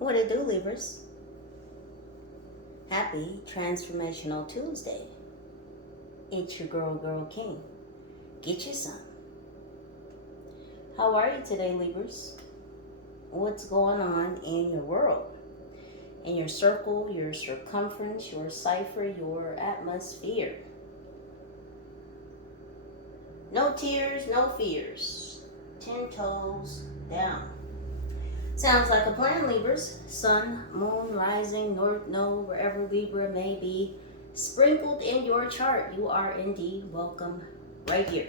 What it do, Libras? Happy Transformational Tuesday. It's your girl King. Get you some. How are you today, Libras? What's going on in your world? In your circle, your circumference, your cipher, your atmosphere. No tears, no fears. 10 toes down. Sounds like a plan, Libras. Sun, moon, rising, north node, wherever Libra may be sprinkled in your chart, you are indeed welcome right here.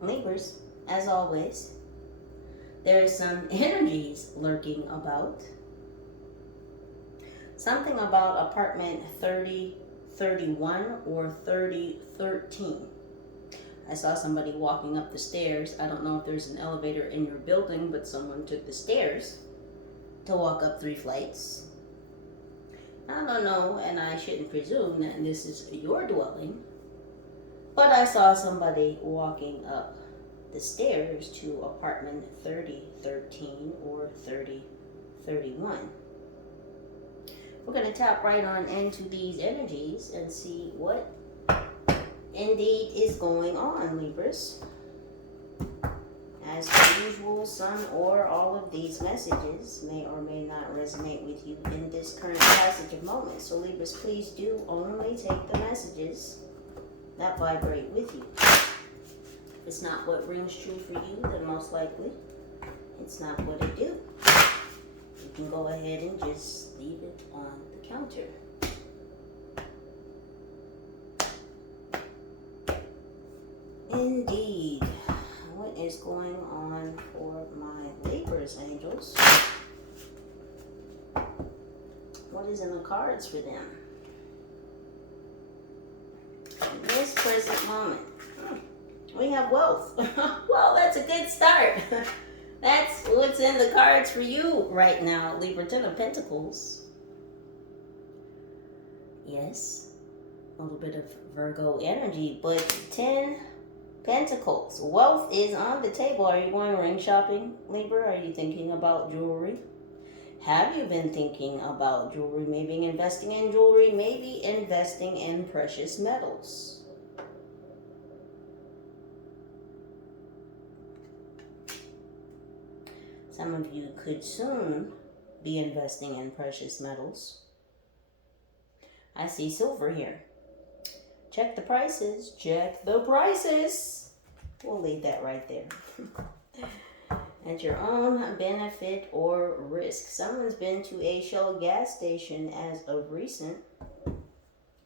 Libras, as always, there is some energies lurking about. Something about apartment 3031 or 3013. I saw somebody walking up the stairs. I don't know if there's an elevator in your building, but someone took the stairs to walk up 3 flights. I don't know, and I shouldn't presume that this is your dwelling, but I saw somebody walking up the stairs to apartment 3013 or 3031. We're going to tap right on into these energies and see what indeed is going on, Libras. As per usual, some or all of these messages may or may not resonate with you in this current passage of moments. So Libras, please do only take the messages that vibrate with you. If it's not what rings true for you, then most likely it's not what it do. You can go ahead and just leave it on the counter. Indeed. What is going on for my Libras, angels? What is in the cards for them? In this present moment, we have wealth. Well, that's a good start. That's what's in the cards for you right now, Libra. 10 of Pentacles. Yes, a little bit of Virgo energy, but 10 Pentacles. Wealth is on the table. Are you going ring shopping, Libra? Are you thinking about jewelry? Have you been thinking about jewelry? Maybe investing in jewelry, maybe investing in precious metals. Some of you could soon be investing in precious metals. I see silver here. Check the prices. Check the prices. We'll leave that right there. At your own benefit or risk. Someone's been to a Shell gas station as of recent.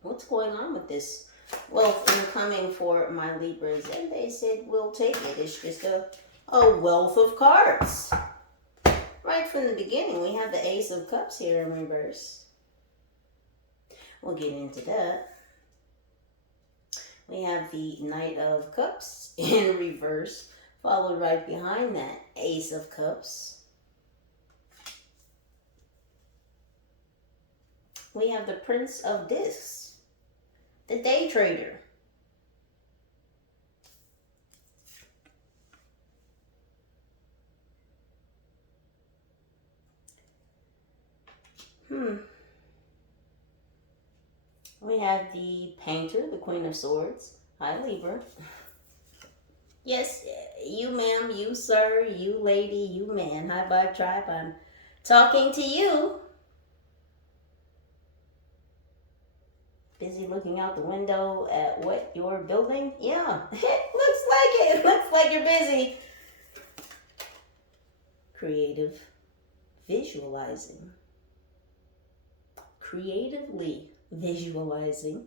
What's going on with this wealth incoming for my Libras? And they said, we'll take it. It's just a wealth of cards. Right from the beginning, we have the Ace of Cups here in reverse. We'll get into that. We have the Knight of Cups in reverse, followed right behind that Ace of Cups. We have the Prince of Discs, the Day Trader. We have the Painter, the Queen of Swords. Hi, Libra. Yes, you ma'am, you sir, you lady, you man. Hi, Vibe Tribe. I'm talking to you. Busy looking out the window at what you're building? Yeah, it looks like it. It looks like you're busy. Creative visualizing. Creatively visualizing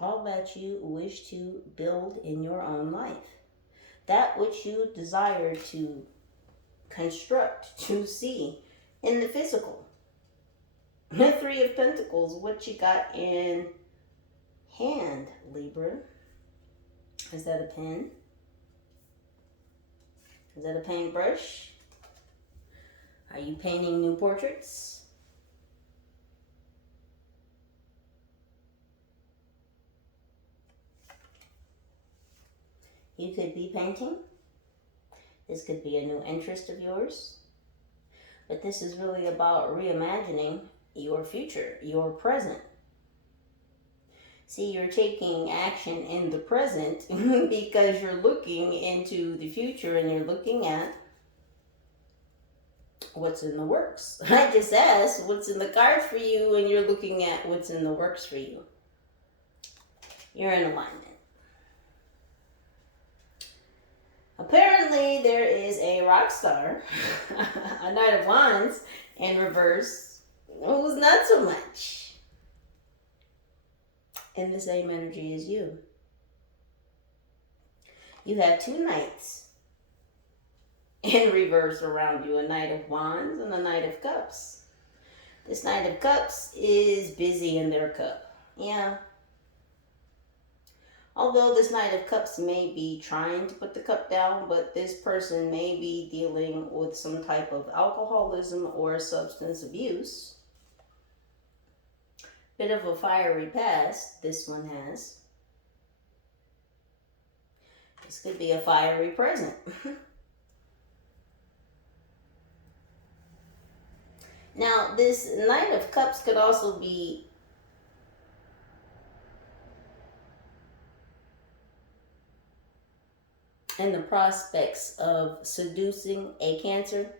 all that you wish to build in your own life. That which you desire to construct, to see in the physical. The 3 of Pentacles, what you got in hand, Libra? Is that a pen? Is that a paintbrush? Are you painting new portraits? You could be painting. This could be a new interest of yours, but this is really about reimagining your future, your present. See, you're taking action in the present because you're looking into the future and you're looking at what's in the works. I just asked what's in the cards for you, and you're looking at what's in the works for you. You're in alignment. Apparently, there is a rock star, a Knight of Wands in reverse, who's not so much in the same energy as you. You have two knights in reverse around you, a Knight of Wands and a Knight of Cups. This Knight of Cups is busy in their cup. Yeah. Although this Knight of Cups may be trying to put the cup down, but this person may be dealing with some type of alcoholism or substance abuse. Bit of a fiery past this one has. This could be a fiery present. Now, this Knight of Cups could also be in the prospects of seducing a Cancer.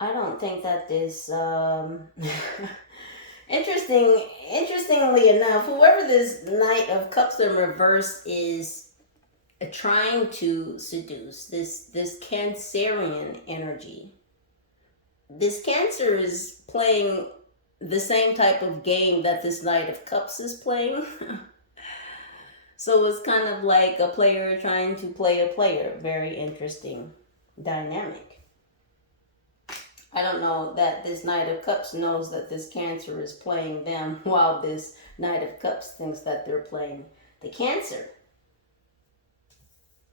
I don't think that this interestingly enough, whoever this Knight of Cups in reverse is trying to seduce, this Cancerian energy. This Cancer is playing the same type of game that this Knight of Cups is playing. So it's kind of like a player trying to play a player. Very interesting dynamic. I don't know that this Knight of Cups knows that this Cancer is playing them, while this Knight of Cups thinks that they're playing the Cancer.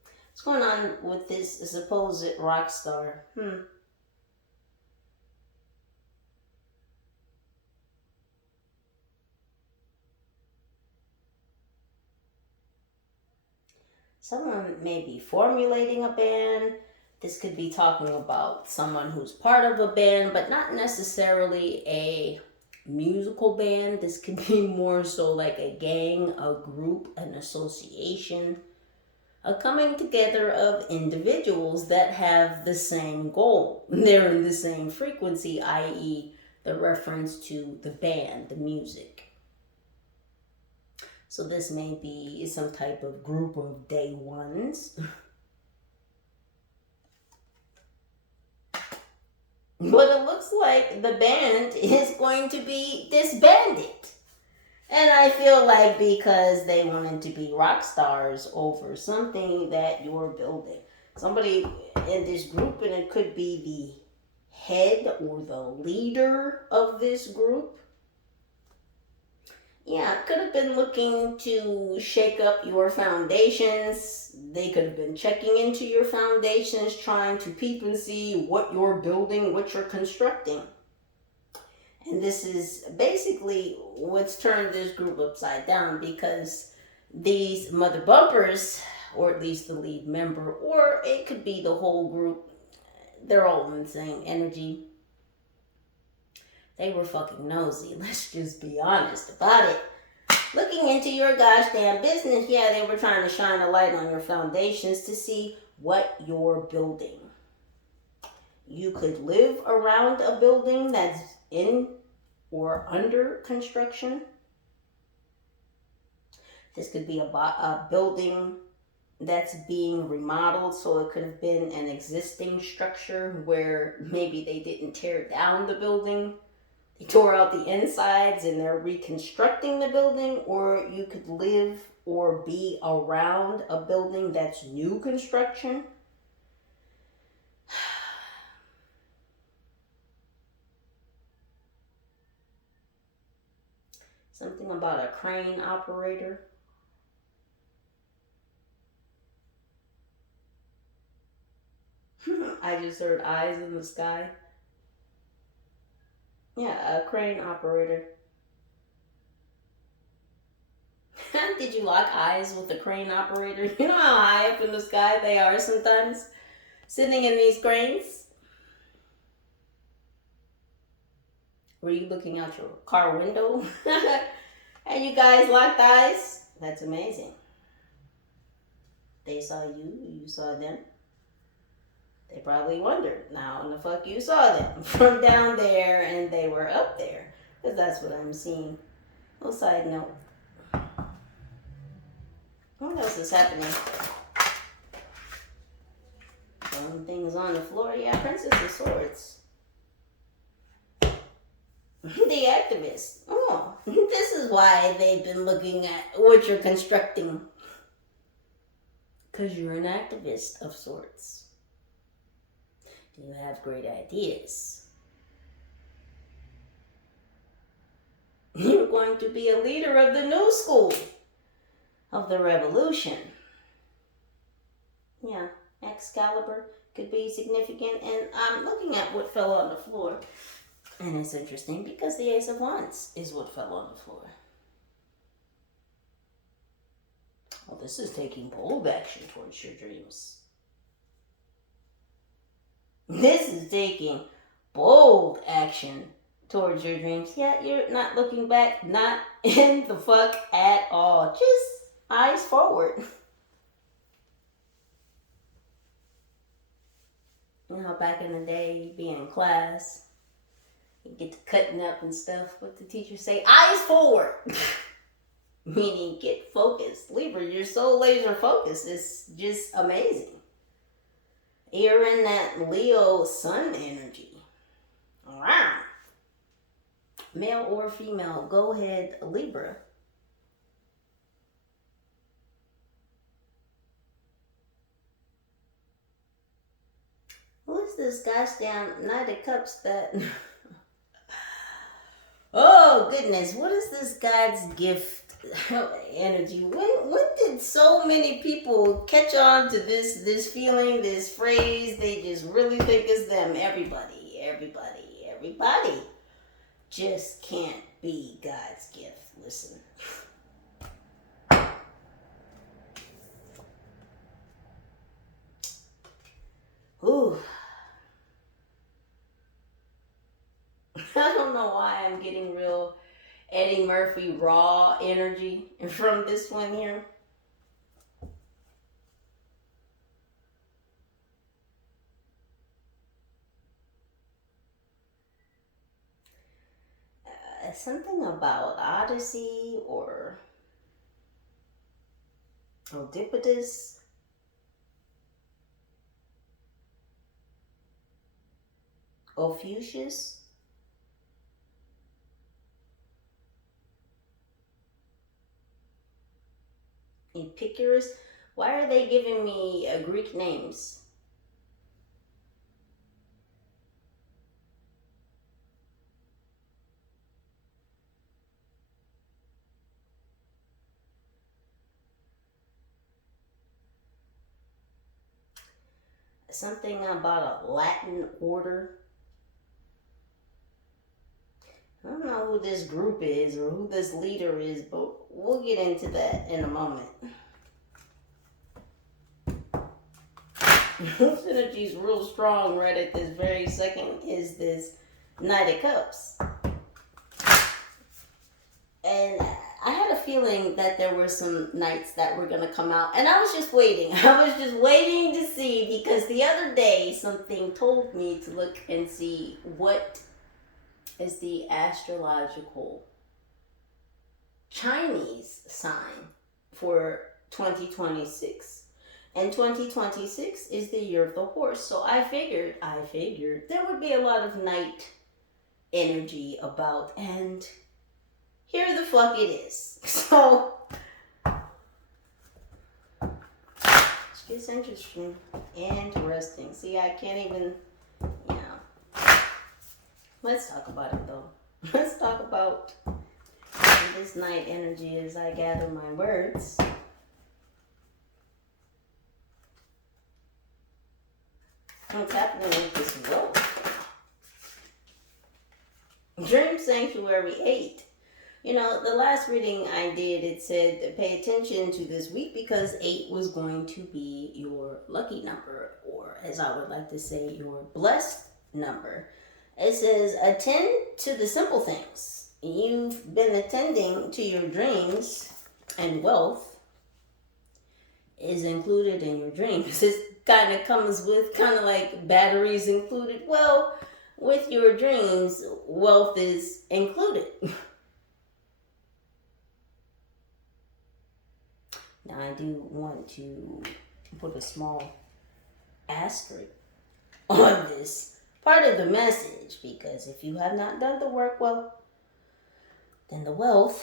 What's going on with this supposed rock star? Someone may be formulating a band. This could be talking about someone who's part of a band, but not necessarily a musical band. This could be more so like a gang, a group, an association, a coming together of individuals that have the same goal. They're in the same frequency, i.e., the reference to the band, the music. So this may be some type of group of day ones. But it looks like the band is going to be disbanded. And I feel like because they wanted to be rock stars over something that you're building. Somebody in this group, and it could be the head or the leader of this group. Yeah, could have been looking to shake up your foundations. They could have been checking into your foundations, trying to peep and see what you're building, what you're constructing. And this is basically what's turned this group upside down, because these mother bumpers, or at least the lead member, or it could be the whole group, they're all in the same energy. They were fucking nosy. Let's just be honest about it. Looking into your gosh damn business, yeah, they were trying to shine a light on your foundations to see what you're building. You could live around a building that's in or under construction. This could be a building that's being remodeled, so it could have been an existing structure where maybe they didn't tear down the building. They tore out the insides and they're reconstructing the building, or you could live or be around a building that's new construction. Something about a crane operator. I just heard eyes in the sky. Yeah, a crane operator. Did you lock eyes with the crane operator? You know how high up in the sky they are sometimes? Sitting in these cranes? Were you looking out your car window? And you guys locked eyes? That's amazing. They saw you, you saw them. They probably wondered, now in the fuck you saw them from down there and they were up there. Because that's what I'm seeing. Little side note. What else is happening? Some things on the floor. Yeah, Princess of Swords. The activist. Oh, this is why they've been looking at what you're constructing. Because you're an activist of sorts. You have great ideas. You're going to be a leader of the new school of the revolution. Yeah, Excalibur could be significant. And I'm looking at what fell on the floor. And it's interesting because the Ace of Wands is what fell on the floor. Well, this is taking bold action towards your dreams. This is taking bold action towards your dreams. Yeah, you're not looking back, not in the fuck at all. Just eyes forward. You know how back in the day, you'd be in class, you get to cutting up and stuff. What the teacher say? Eyes forward. Meaning get focused. Libra, you're so laser focused. It's just amazing. You're in that Leo sun energy. Wow. Male or female, go ahead, Libra. Who is this gosh damn Knight of Cups that... Oh, goodness. What is this God's gift energy? When did so many people catch on to this feeling, this phrase? They just really think it's them. Everybody just can't be God's gift. Listen. Ooh. I don't know why I'm getting real Eddie Murphy raw energy from this one here. Something about Odyssey or Oedipus. Ophiuchus. Epicurus. Why are they giving me Greek names? Something about a Latin order. I don't know who this group is or who this leader is, but we'll get into that in a moment. Whose energy is real strong right at this very second is this Knight of Cups. And I had a feeling that there were some knights that were going to come out. And I was just waiting. I was just waiting to see, because the other day something told me to look and see what is the astrological Chinese sign for 2026. And 2026 is the year of the horse. So I figured there would be a lot of knight energy about, and here the fuck it is. So it's interesting. Interesting. See, I can't even, you know. Let's talk about it though. Let's talk about this night energy as I gather my words. What's happening with this rope? Dream Sanctuary 8. You know, the last reading I did, it said pay attention to this week because 8 was going to be your lucky number, or as I would like to say, your blessed number. It says attend to the simple things. You've been attending to your dreams, and wealth is included in your dreams. It kind of comes with kind of like batteries included. Well, with your dreams, wealth is included. Now, I do want to put a small asterisk on this part of the message because if you have not done the work, well, then the wealth,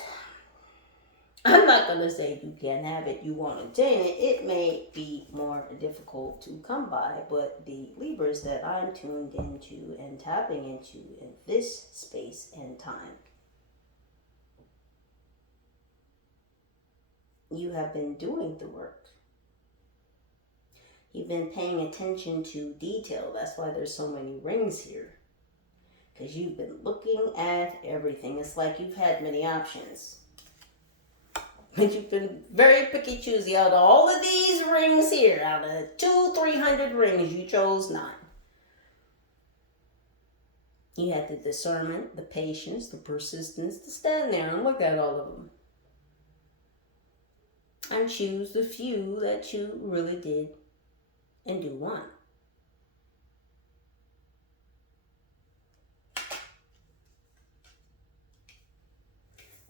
I'm not going to say you can't have it, you won't attain it. It may be more difficult to come by, but the Libras that I'm tuned into and tapping into in this space and time, you have been doing the work. You've been paying attention to detail. That's why there's so many rings here. Because you've been looking at everything. It's like you've had many options. But you've been very picky choosy. Out of all of these rings here, out of 200-300 rings, you chose 9. You had the discernment, the patience, the persistence to stand there and look at all of them. And choose the few that you really did and do want.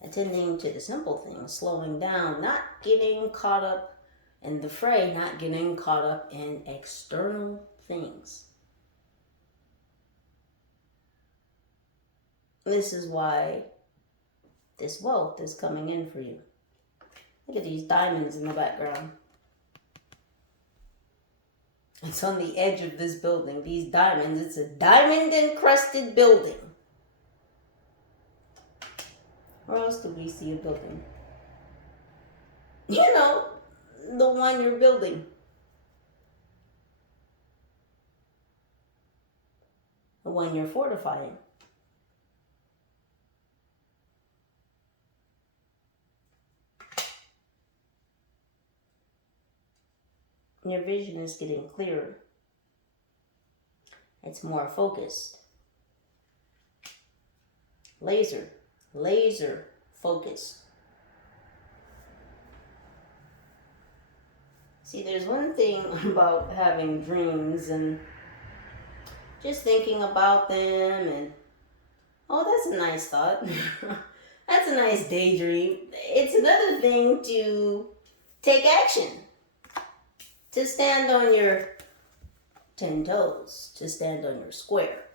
Attending to the simple things, slowing down, not getting caught up in the fray, not getting caught up in external things. This is why this wealth is coming in for you. Look at these diamonds in the background. It's on the edge of this building. These diamonds, it's a diamond encrusted building. Where else do we see a building? You know, the one you're building. The one you're fortifying. Your vision is getting clearer. It's more focused. Laser focused. See, there's one thing about having dreams and just thinking about them and, oh, that's a nice thought. That's a nice daydream. It's another thing to take action. To stand on your 10 toes, to stand on your square.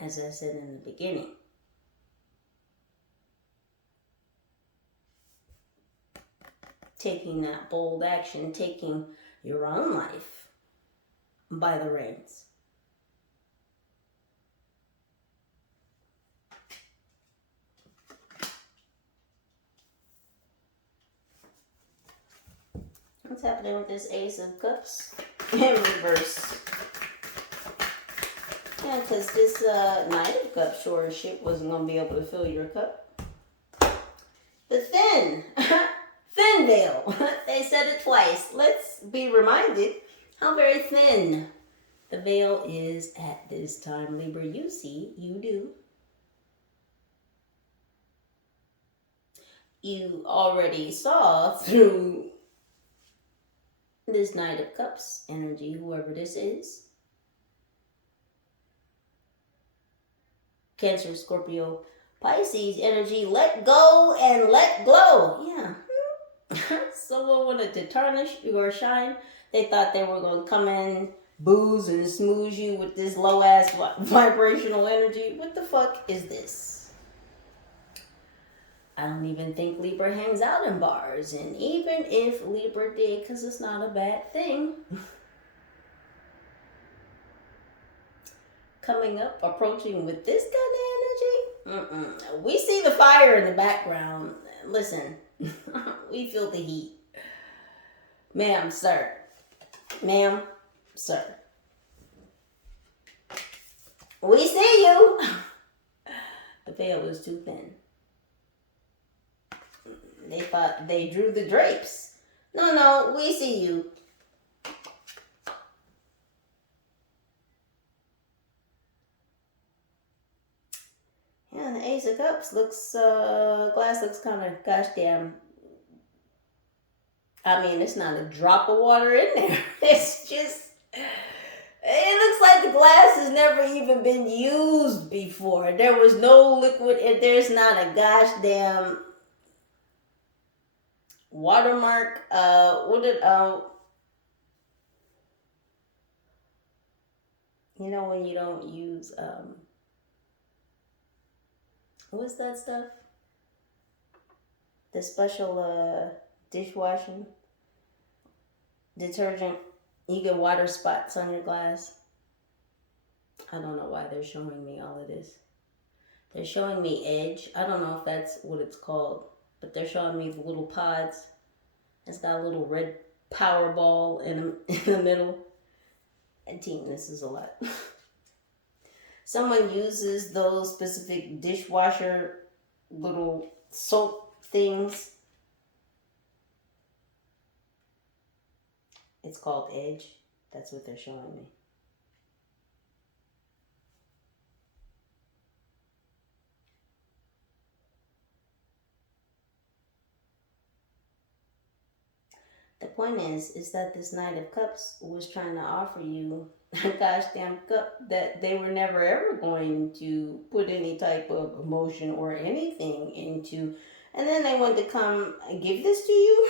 As I said in the beginning. Taking that bold action, taking your own life by the reins. What's happening with this Ace of Cups in reverse? Yeah, because this Knight of Cups sure as shit wasn't going to be able to fill your cup. The thin veil. They said it twice. Let's be reminded how very thin the veil is at this time, Libra. You see, you do. You already saw through this Knight of Cups energy, whoever this is. Cancer, Scorpio, Pisces energy, let go and let glow. Yeah. Someone wanted to tarnish your shine. They thought they were going to come in, booze and smooze you with this low-ass vibrational energy. What the fuck is this? I don't even think Libra hangs out in bars. And even if Libra did, because it's not a bad thing. Coming up, approaching with this kind of energy. We see the fire in the background. Listen, we feel the heat. Ma'am, sir. Ma'am, sir. We see you. The veil was too thin. They thought they drew the drapes. No, we see you. Yeah, the Ace of Cups looks, glass looks kind of, gosh damn. I mean, it's not a drop of water in there. It's just, it looks like the glass has never even been used before. There was no liquid, there's not a gosh damn watermark. You know when you don't use, what's that stuff? The special, dishwashing detergent. You get water spots on your glass. I don't know why they're showing me all of this. They're showing me edge. I don't know if that's what it's called, but they're showing me the little pods. It's got a little red power ball in the middle. And team, this is a lot. Someone uses those specific dishwasher little soap things. It's called edge. That's what they're showing me. The point is that this Knight of Cups was trying to offer you a gosh damn cup that they were never ever going to put any type of emotion or anything into. And then they want to come and give this to you?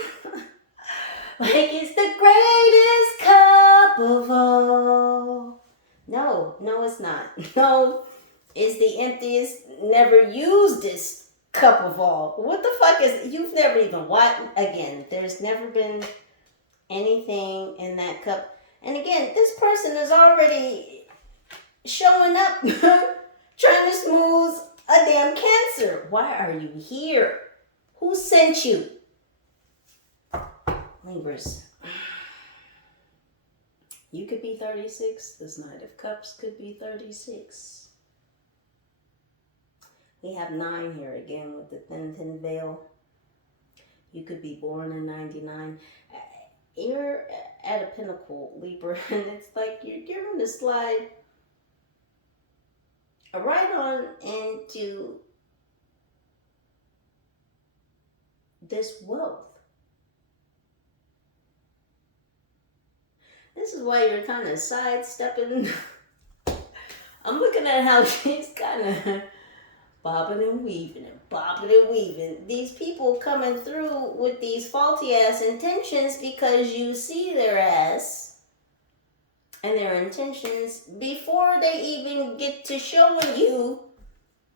Like it's the greatest cup of all. No, it's not. No, it's the emptiest, never used this cup of all. What the fuck is, you've never even watched, again, there's never been anything in that cup. And again, this person is already showing up trying to smooth a damn cancer. Why are you here? Who sent you? Libras. You could be 36. This Knight of Cups could be 36. We have 9 here again with the thin veil. You could be born in 99. You're at a pinnacle, Libra, and it's like you're going to slide right on into this wealth. This is why you're kind of sidestepping. I'm looking at how she's kind of bobbing and weaving and bobbing and weaving. These people coming through with these faulty ass intentions because you see their ass and their intentions before they even get to showing you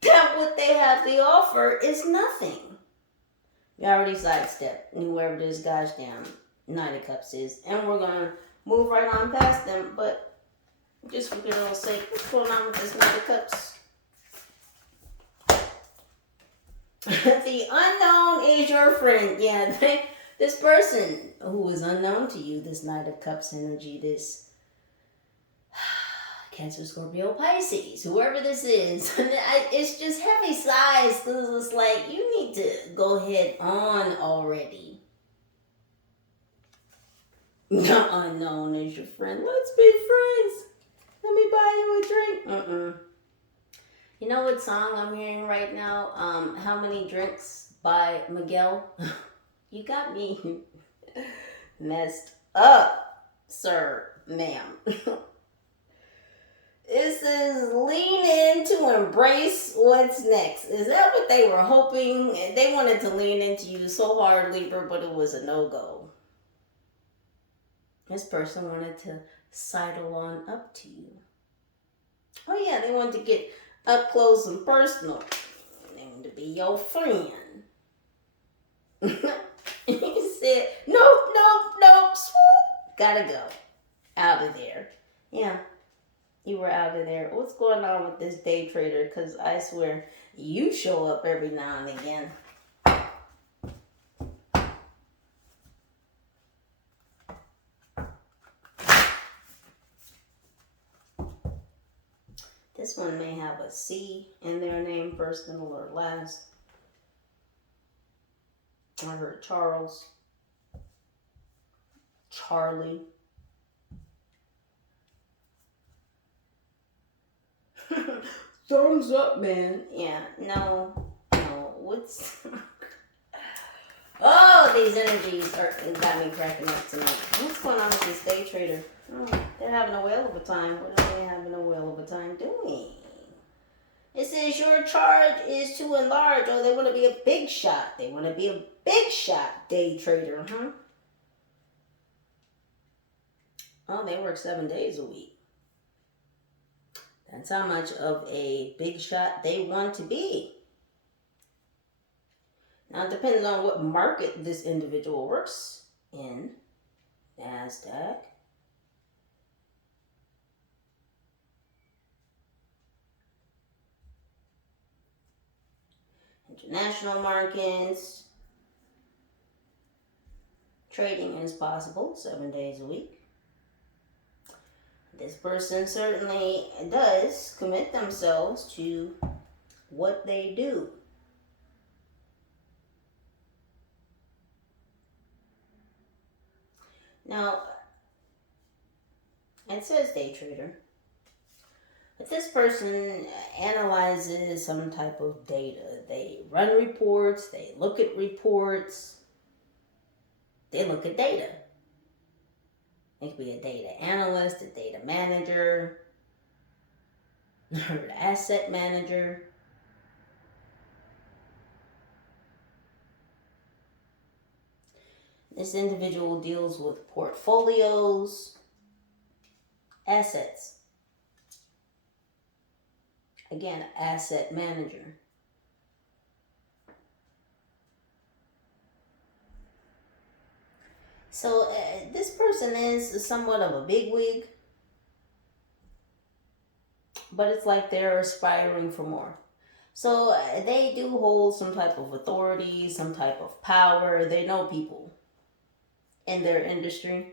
that what they have to offer is nothing. You already sidestepped whoever this gosh damn Knight of Cups is, and we're gonna move right on past them. But just for good old sake, what's going on with this Knight of Cups? The unknown is your friend. Yeah, this person who is unknown to you, this Knight of Cups energy, this Cancer, Scorpio, Pisces, whoever this is, it's just heavy sighs because it's like you need to go head on already. The unknown is your friend. Let's be friends. Let me buy you a drink. You know what song I'm hearing right now? How Many Drinks by Miguel. You got me messed up, sir, ma'am. This is lean in to embrace what's next. Is that what they were hoping? They wanted to lean into you so hard, Libra, but it was a no-go. This person wanted to sidle on up to you. Oh yeah, they wanted to get up close and personal. They wanted to be your friend. He said, nope, swoop. Gotta go. Out of there. Yeah. You were out of there. What's going on with this day trader? Because I swear, you show up every now and again. This This one may have a C in their name, first, middle, or last. I heard Charles, Charlie. Thumbs up, man. Yeah, no. What's... Oh, these energies got me cracking up tonight. What's going on with this day trader? Oh, they're having a whale of a time. What are they having a whale of a time doing? It says your charge is to enlarge. Oh, they want to be a big shot. They want to be a big shot day trader, huh? Oh, they work 7 days a week. That's how much of a big shot they want to be. Now, it depends on what market this individual works in. NASDAQ. International markets. Trading is possible 7 days a week. This person certainly does commit themselves to what they do. Now, it says day trader, but this person analyzes some type of data. They run reports, they look at reports, they look at data. It could be a data analyst, a data manager, or an asset manager. This individual deals with portfolios, assets. Again, asset manager. So this person is somewhat of a bigwig, but it's like they're aspiring for more. So they do hold some type of authority, some type of power. They know people in their industry.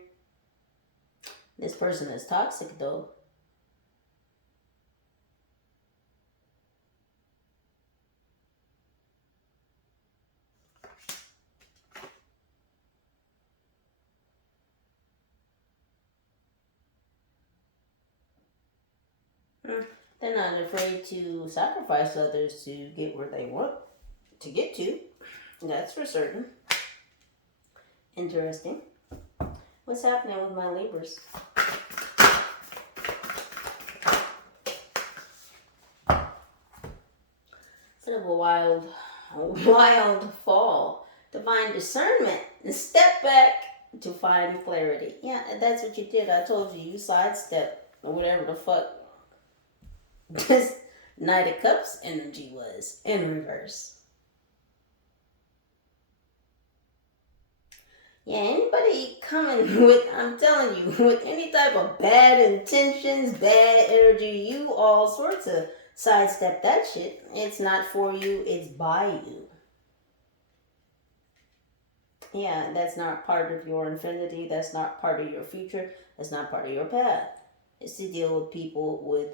This person is toxic, though. They're not afraid to sacrifice others to get where they want to get to. That's for certain. Interesting. What's happening with my Libras? Instead of a wild fall to find discernment and step back to find clarity. Yeah, that's what you did. I told you, you sidestep or whatever the fuck this Knight of Cups energy was in reverse. Yeah, anybody coming with, I'm telling you, with any type of bad intentions, bad energy, you all sorts of sidestep that shit. It's not for you, it's by you. Yeah, that's not part of your infinity. That's not part of your future. That's not part of your path. It's to deal with people with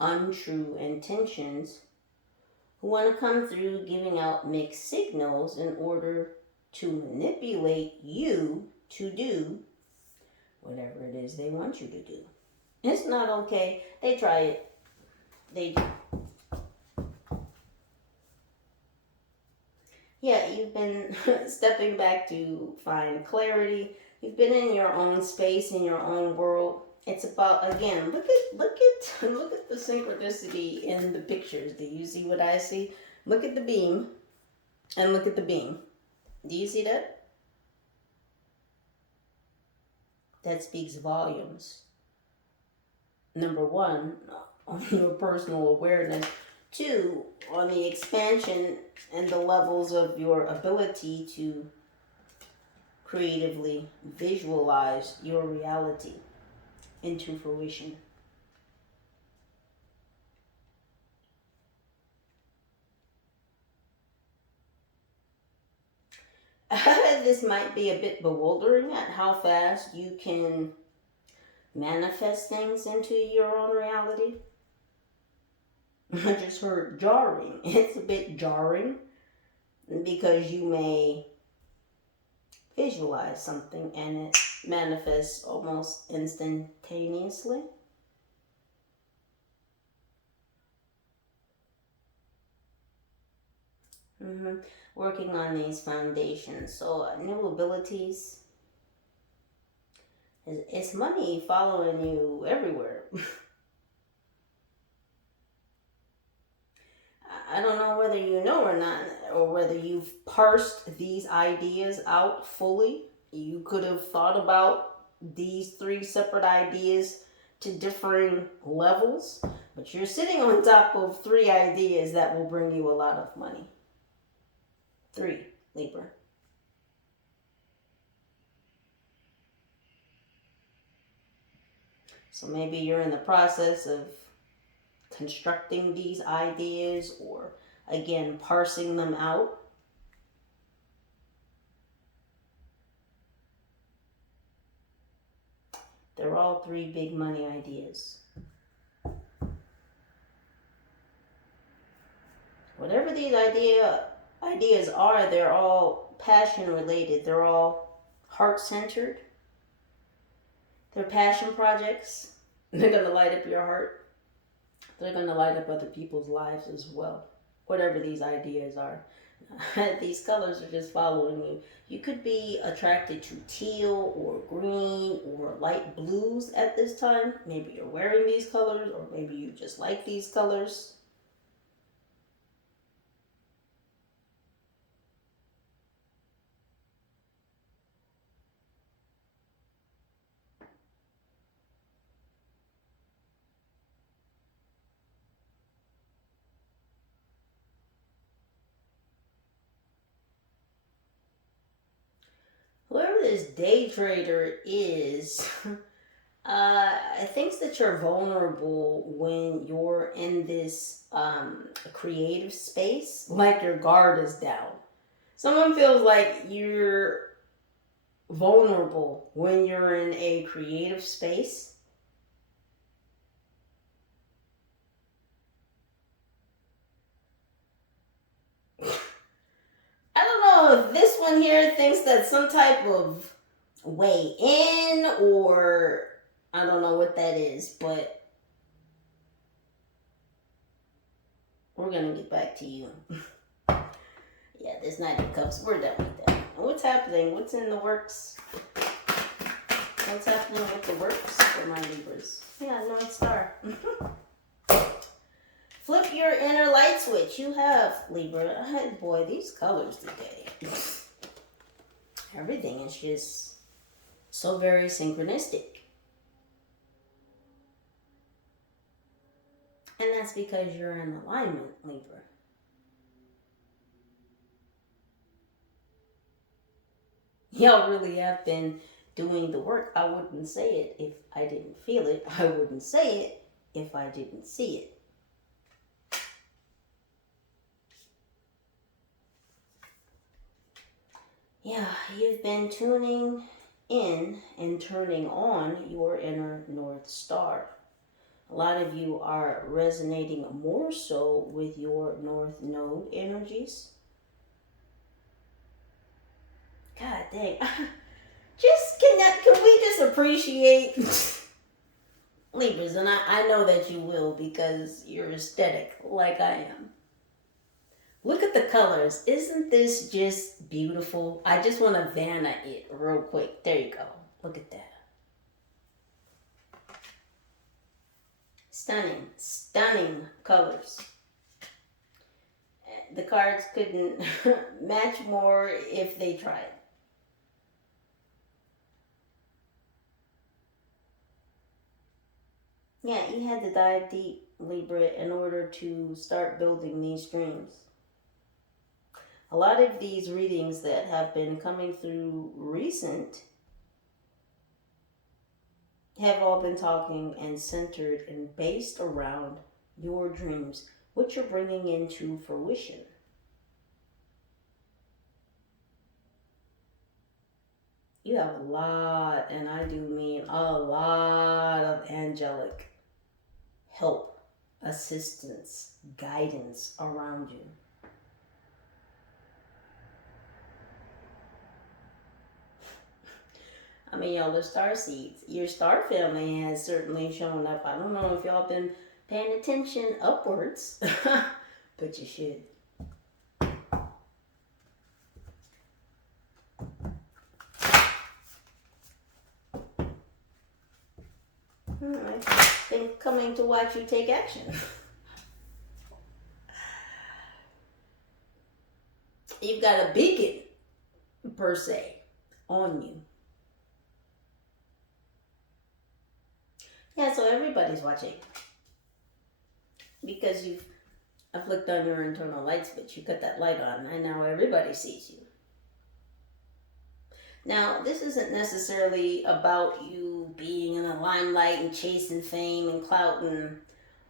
untrue intentions who want to come through giving out mixed signals in order to manipulate you to do whatever it is they want you to do. It's not okay. They try it. They do. Yeah, you've been stepping back to find clarity. You've been in your own space, in your own world. It's about, again, look at the synchronicity in the pictures. Do you see what I see? Look at the beam and look at the beam. Do you see that? That speaks volumes. Number one, on your personal awareness. Two, on the expansion and the levels of your ability to creatively visualize your reality into fruition. This might be a bit bewildering at how fast you can manifest things into your own reality. I just heard jarring. It's a bit jarring because you may visualize something and it manifests almost instantaneously. Working on these foundations. So, new abilities. It's money following you everywhere. I don't know whether you know or not, or whether you've parsed these ideas out fully. You could have thought about these three separate ideas to differing levels, but you're sitting on top of three ideas that will bring you a lot of money. 3, Libra. So maybe you're in the process of constructing these ideas or, again, parsing them out. They're all three big money ideas. Whatever these ideas are, they're all passion related. They're all heart centered. They're passion projects. They're going to light up your heart. They're going to light up other people's lives as well. Whatever these ideas are. These colors are just following you. You could be attracted to teal or green or light blues at this time. Maybe you're wearing these colors, or maybe you just like these colors. Whoever this day trader is, thinks that you're vulnerable when you're in this creative space, like your guard is down. Someone feels like you're vulnerable when you're in a creative space. I don't know if this one here thinks that some type of way in, or I don't know what that is, but we're gonna get back to you. Yeah, this Knight of Cups, we're done with that. What's happening? What's in the works? What's happening with the works for my Libras? Yeah, North Star. Flip your inner light switch. You have, Libra. Boy, these colors today. Everything is just so very synchronistic. And that's because you're in alignment, Libra. Y'all really have been doing the work. I wouldn't say it if I didn't feel it. I wouldn't say it if I didn't see it. Yeah, you've been tuning in and turning on your inner North Star. A lot of you are resonating more so with your North Node energies. God dang. Can we just appreciate Libras? And I know that you will, because you're aesthetic like I am. Look at the colors. Isn't this just beautiful? I just want to Vanna it real quick. There you go. Look at that. Stunning, stunning colors. The cards couldn't match more if they tried. Yeah, you had to dive deep, Libra, in order to start building these dreams. A lot of these readings that have been coming through recent have all been talking and centered and based around your dreams, what you're bringing into fruition. You have a lot, and I do mean a lot of angelic help assistance, guidance around you. I mean, y'all, the star seeds. Your star family has certainly shown up. I don't know if y'all been paying attention upwards, but you should. I've been coming to watch you take action. You've got a beacon, per se, on you. Yeah, so everybody's watching. Because you've flicked on your internal light switch. You cut that light on, and now everybody sees you. Now, this isn't necessarily about you being in the limelight and chasing fame and clout and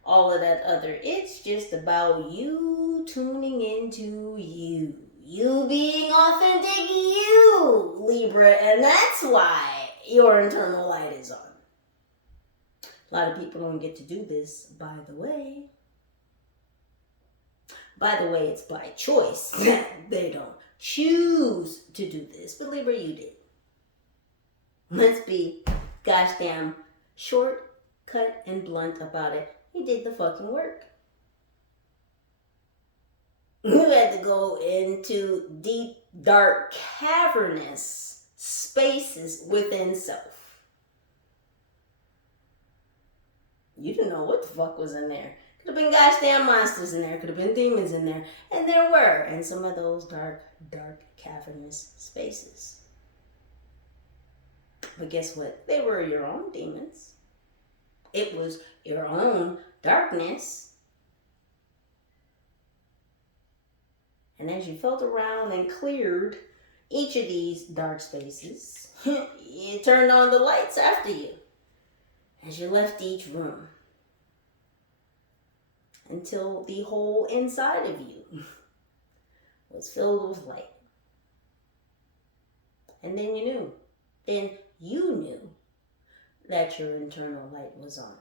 all of that other. It's just about you tuning into you. You being authentic you, Libra. And that's why your internal light is on. A lot of people don't get to do this, by the way. By the way, it's by choice. They don't choose to do this, but Libra, you did. Let's be gosh damn short, cut, and blunt about it. You did the fucking work. You had to go into deep, dark, cavernous spaces within self. You didn't know what the fuck was in there. Could have been gosh damn monsters in there. Could have been demons in there. And there were in some of those dark, cavernous spaces. But guess what? They were your own demons. It was your own darkness. And as you felt around and cleared each of these dark spaces, you turned on the lights after you as you left each room. Until the whole inside of you was filled with light. And then you knew. Then you knew that your internal light was on.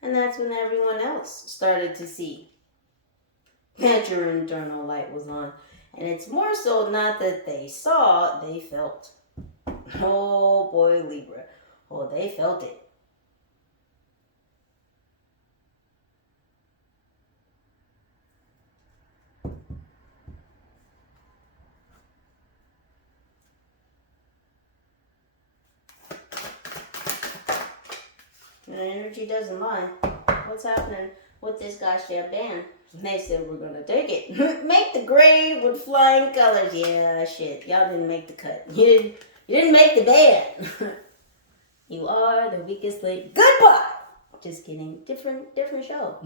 And that's when everyone else started to see that your internal light was on. And it's more so not that they saw, they felt. Oh boy, Libra. Oh, they felt it. The energy doesn't lie. What's happening with this gosh damn band? They said we're gonna take it. Make the gray with flying colors. Yeah, shit. Y'all didn't make the cut. You didn't make the band. You are the weakest link. Goodbye. Just kidding. Different show.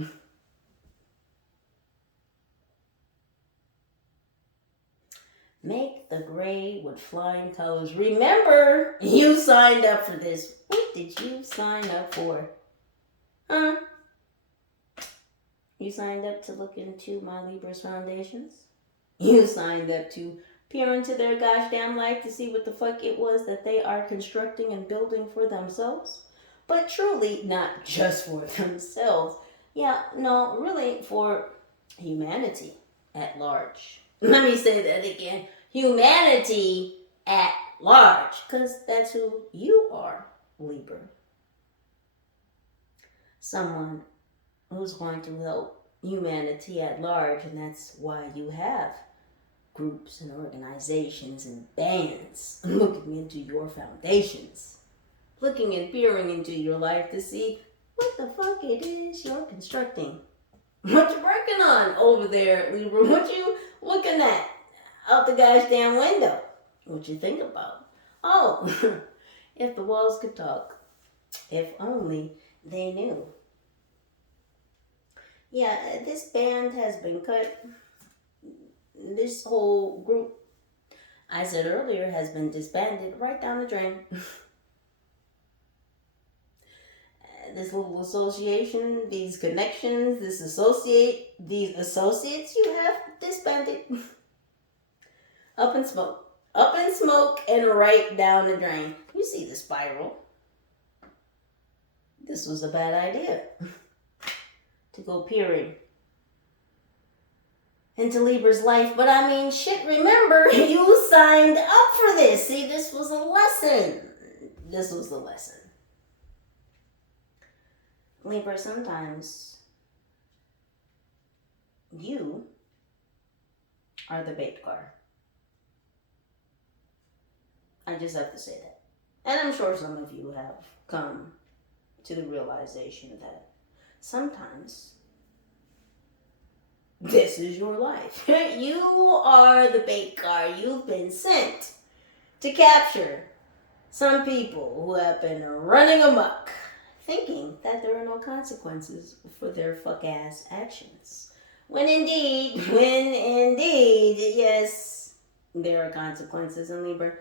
Make the gray with flying colors. Remember, you signed up for this. What did you sign up for? Huh? You signed up to look into my Libra's foundations? You signed up to peer into their gosh damn life to see what the fuck it was that they are constructing and building for themselves? But truly, not just for themselves. Yeah, no, really for humanity at large. Let me say that again. Humanity at large. Because that's who you are, Libra. Someone who's going to help humanity at large, and that's why you have groups and organizations and bands looking into your foundations, looking and peering into your life to see what the fuck it is you're constructing. What you working on over there, Libra? What you looking at out the gosh damn window? What you think about? Oh, if the walls could talk. If only they knew. Yeah, this band has been cut. This whole group, I said earlier, has been disbanded right down the drain. This little association, these connections, these associates you have disbanded. Up in smoke. Up in smoke and right down the drain. You see the spiral. this was a bad idea to go peering into Libra's life. But I mean, shit, remember, you signed up for this. See, this was a lesson. This was the lesson. Libra, sometimes you are the bait car. I just have to say that. And I'm sure some of you have come to the realization that sometimes this is your life. You are the bait car. You've been sent to capture some people who have been running amok, thinking that there are no consequences for their fuck-ass actions. When indeed, yes, there are consequences in Libra.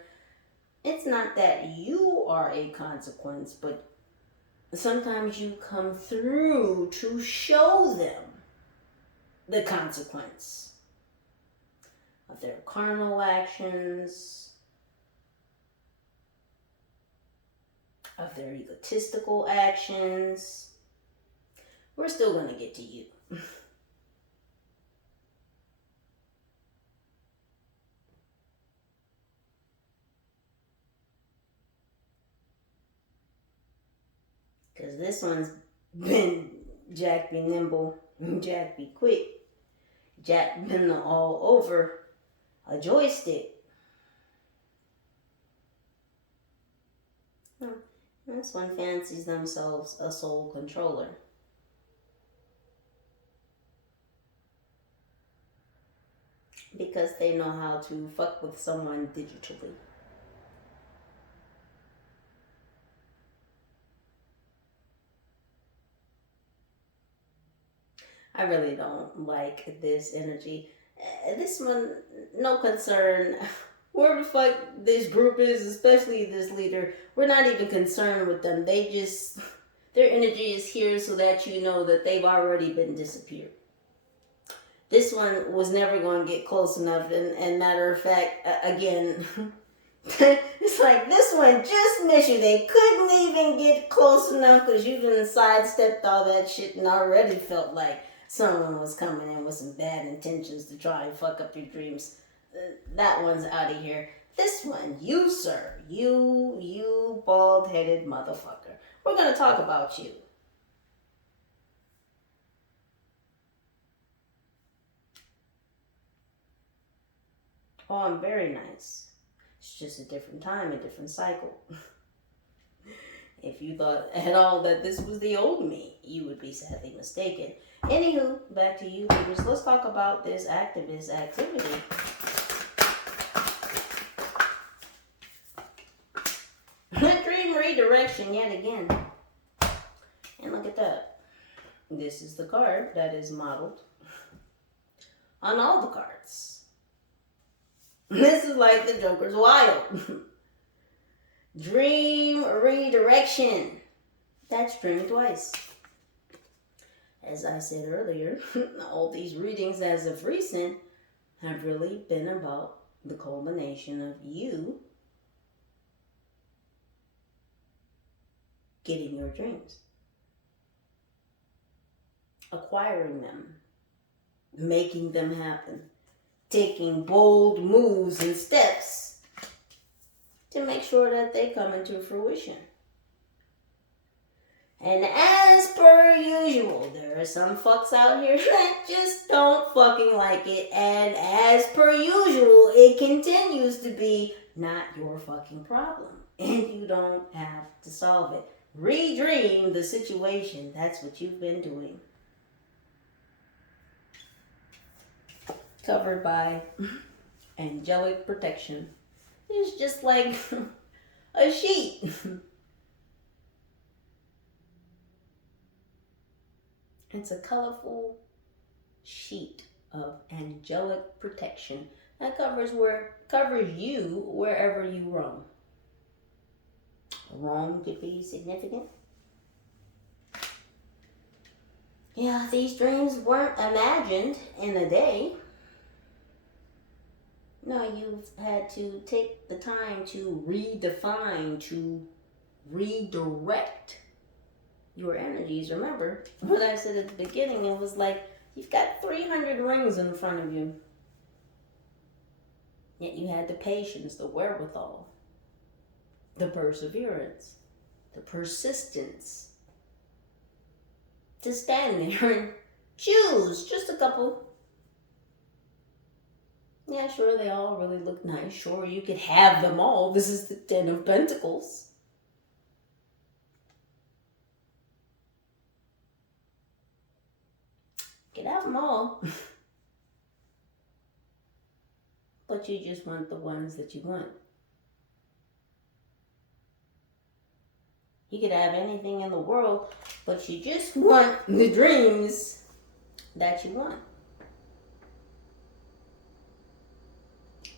It's not that you are a consequence, but sometimes you come through to show them the consequence of their carnal actions, of their egotistical actions. We're still going to get to you. Because this one's been Jack be nimble, Jack be quick. Jack been all over a joystick. This one fancies themselves a soul controller. Because they know how to fuck with someone digitally. I really don't like this energy. This one, no concern. Where the fuck this group is, especially this leader, we're not even concerned with them. They just, their energy is here so that you know that they've already been disappeared. This one was never going to get close enough. And matter of fact, again, it's like this one just missed you. They couldn't even get close enough because you done sidestepped all that shit and already felt like someone was coming in with some bad intentions to try and fuck up your dreams. That one's out of here. This one, you, sir. You bald-headed motherfucker. We're going to talk about you. Oh, I'm very nice. It's just a different time, a different cycle. If you thought at all that this was the old me, you would be sadly mistaken. Anywho, back to you, Libras. Let's talk about this activist activity. Dream redirection yet again. And look at that. This is the card that is modeled on all the cards. This is like the Joker's wild. Dream redirection. That's dream twice. As I said earlier, all these readings as of recent have really been about the culmination of you getting your dreams, acquiring them, making them happen, taking bold moves and steps to make sure that they come into fruition. And as per usual, there are some fucks out here that just don't fucking like it. And as per usual, it continues to be not your fucking problem. And you don't have to solve it. Redream the situation. That's what you've been doing. Covered by angelic protection. It's just like a sheet. It's a colorful sheet of angelic protection that covers you wherever you roam. Roam could be significant. Yeah, these dreams weren't imagined in a day. No, you've had to take the time to redefine, to redirect your energies. Remember what I said at the beginning? It was like you've got 300 rings in front of you. Yet you had the patience, the wherewithal, the perseverance, the persistence to stand there and choose just a couple. Yeah, sure, they all really look nice. Sure, you could have them all. This is the Ten of Pentacles. You could have them all. But you just want the ones that you want. You could have anything in the world, but you just want the dreams that you want.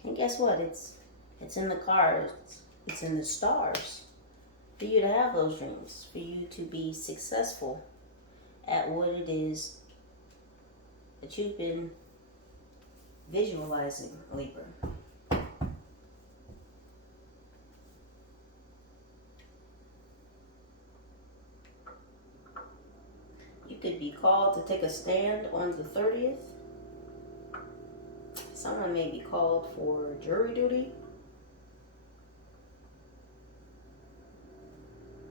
And guess what? It's in the cards. It's in the stars for you to have those dreams, for you to be successful at what it is that you've been visualizing, Libra. You could be called to take a stand on the 30th. Someone may be called for jury duty.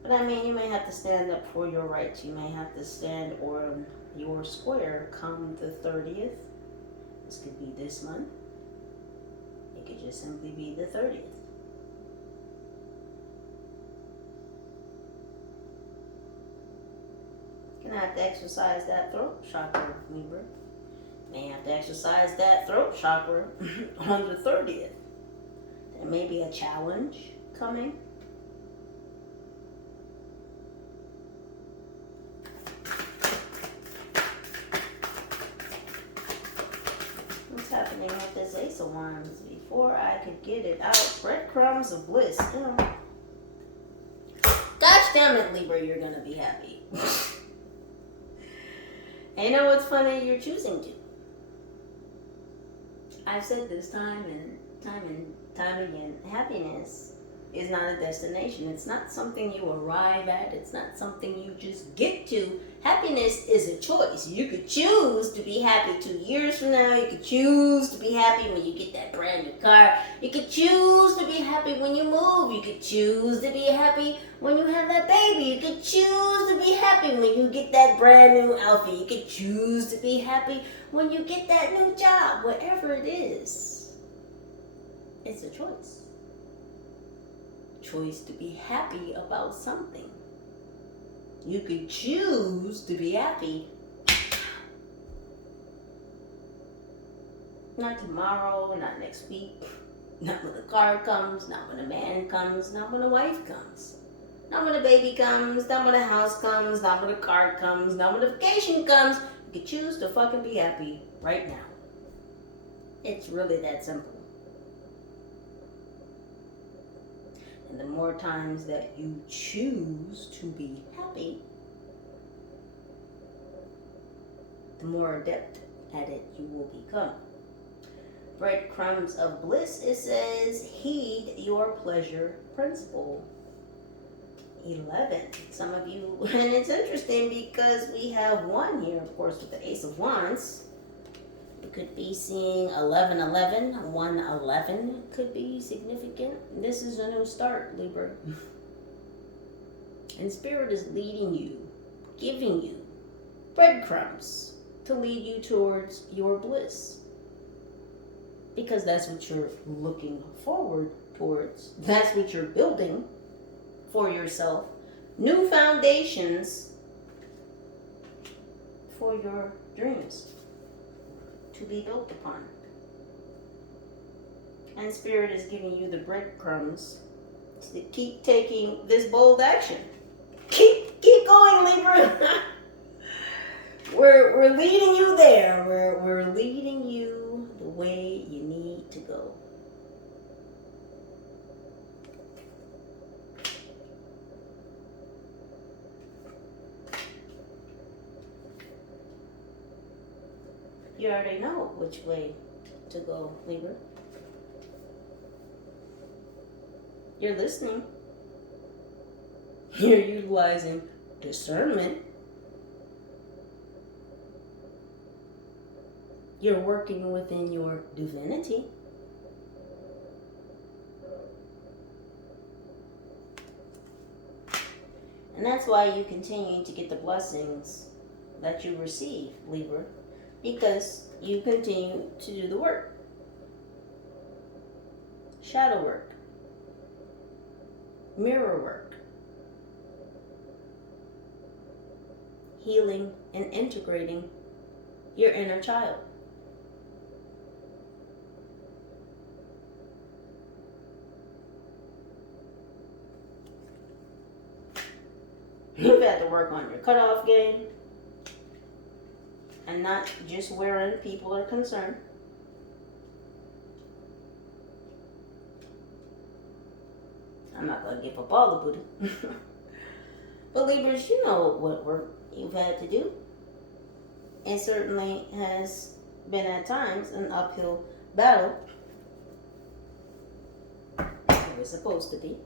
But I mean, you may have to stand up for your rights. You may have to stand on your square come the 30th. This could be this month. It could just simply be the 30th. You're gonna have to exercise that throat chakra, Libra. May have to exercise that throat chakra on the 30th. There may be a challenge coming. What's happening with this Ace of Wands? Before I could get it out, breadcrumbs of bliss. Gosh damn it, Libra, you're gonna be happy. And you know what's funny? You're choosing to. I've said this time and time again. Happiness is not a destination. It's not something you arrive at. It's not something you just get to. Happiness is a choice. You could choose to be happy 2 years from now. You could choose to be happy when you get that brand new car. You could choose to be happy when you move. You could choose to be happy when you have that baby. You could choose to be happy when you get that brand new outfit. You could choose to be happy when you get that new job. Whatever it is, it's a choice. Choice to be happy about something. You could choose to be happy. Not tomorrow, not next week, not when a car comes, not when a man comes, not when a wife comes, not when a baby comes, not when a house comes, not when a car comes, not when a vacation comes. You could choose to fucking be happy right now. It's really that simple. And the more times that you choose to be happy, the more adept at it you will become. Breadcrumbs of bliss, it says, heed your pleasure principle. 11. Some of you, and it's interesting because we have 1 here, of course, with the Ace of Wands. You could be seeing 1111, 111 could be significant. This is a new start, Libra. And Spirit is leading you, giving you breadcrumbs to lead you towards your bliss. Because that's what you're looking forward towards. That's what you're building for yourself. New foundations for your dreams to be built upon. And Spirit is giving you the breadcrumbs to keep taking this bold action. Keep going, Libra. We're leading you there. We're leading you the way you need to go. You already know which way to go, Libra. You're listening. You're utilizing discernment. You're working within your divinity. And that's why you continue to get the blessings that you receive, Libra, because you continue to do the work. Shadow work. Mirror work. Healing and integrating your inner child. You've had to work on your cutoff game and not just wherein people are concerned. I'm not going to give up all the booty. But Libras, you know what work you've had to do. It certainly has been at times an uphill battle. It was supposed to be.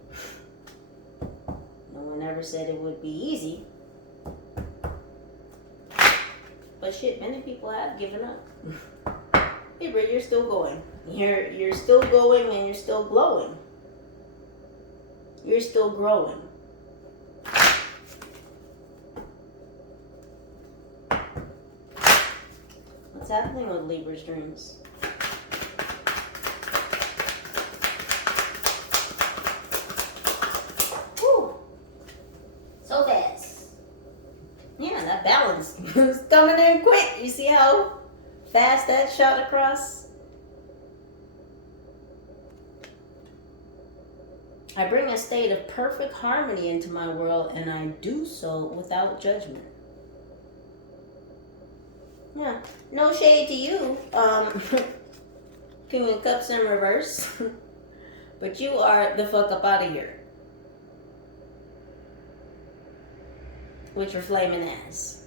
No one ever said it would be easy. But shit, many people have given up. Libra, you're still going. You're still going and you're still glowing. You're still growing. What's happening with Libra's dreams? Whew. So fast. Yeah, that balance is coming in quick. You see how fast that shot across? I bring a state of perfect harmony into my world, and I do so without judgment. Yeah, no shade to you, King of Cups in reverse, but you are the fuck up out of here with your flaming ass.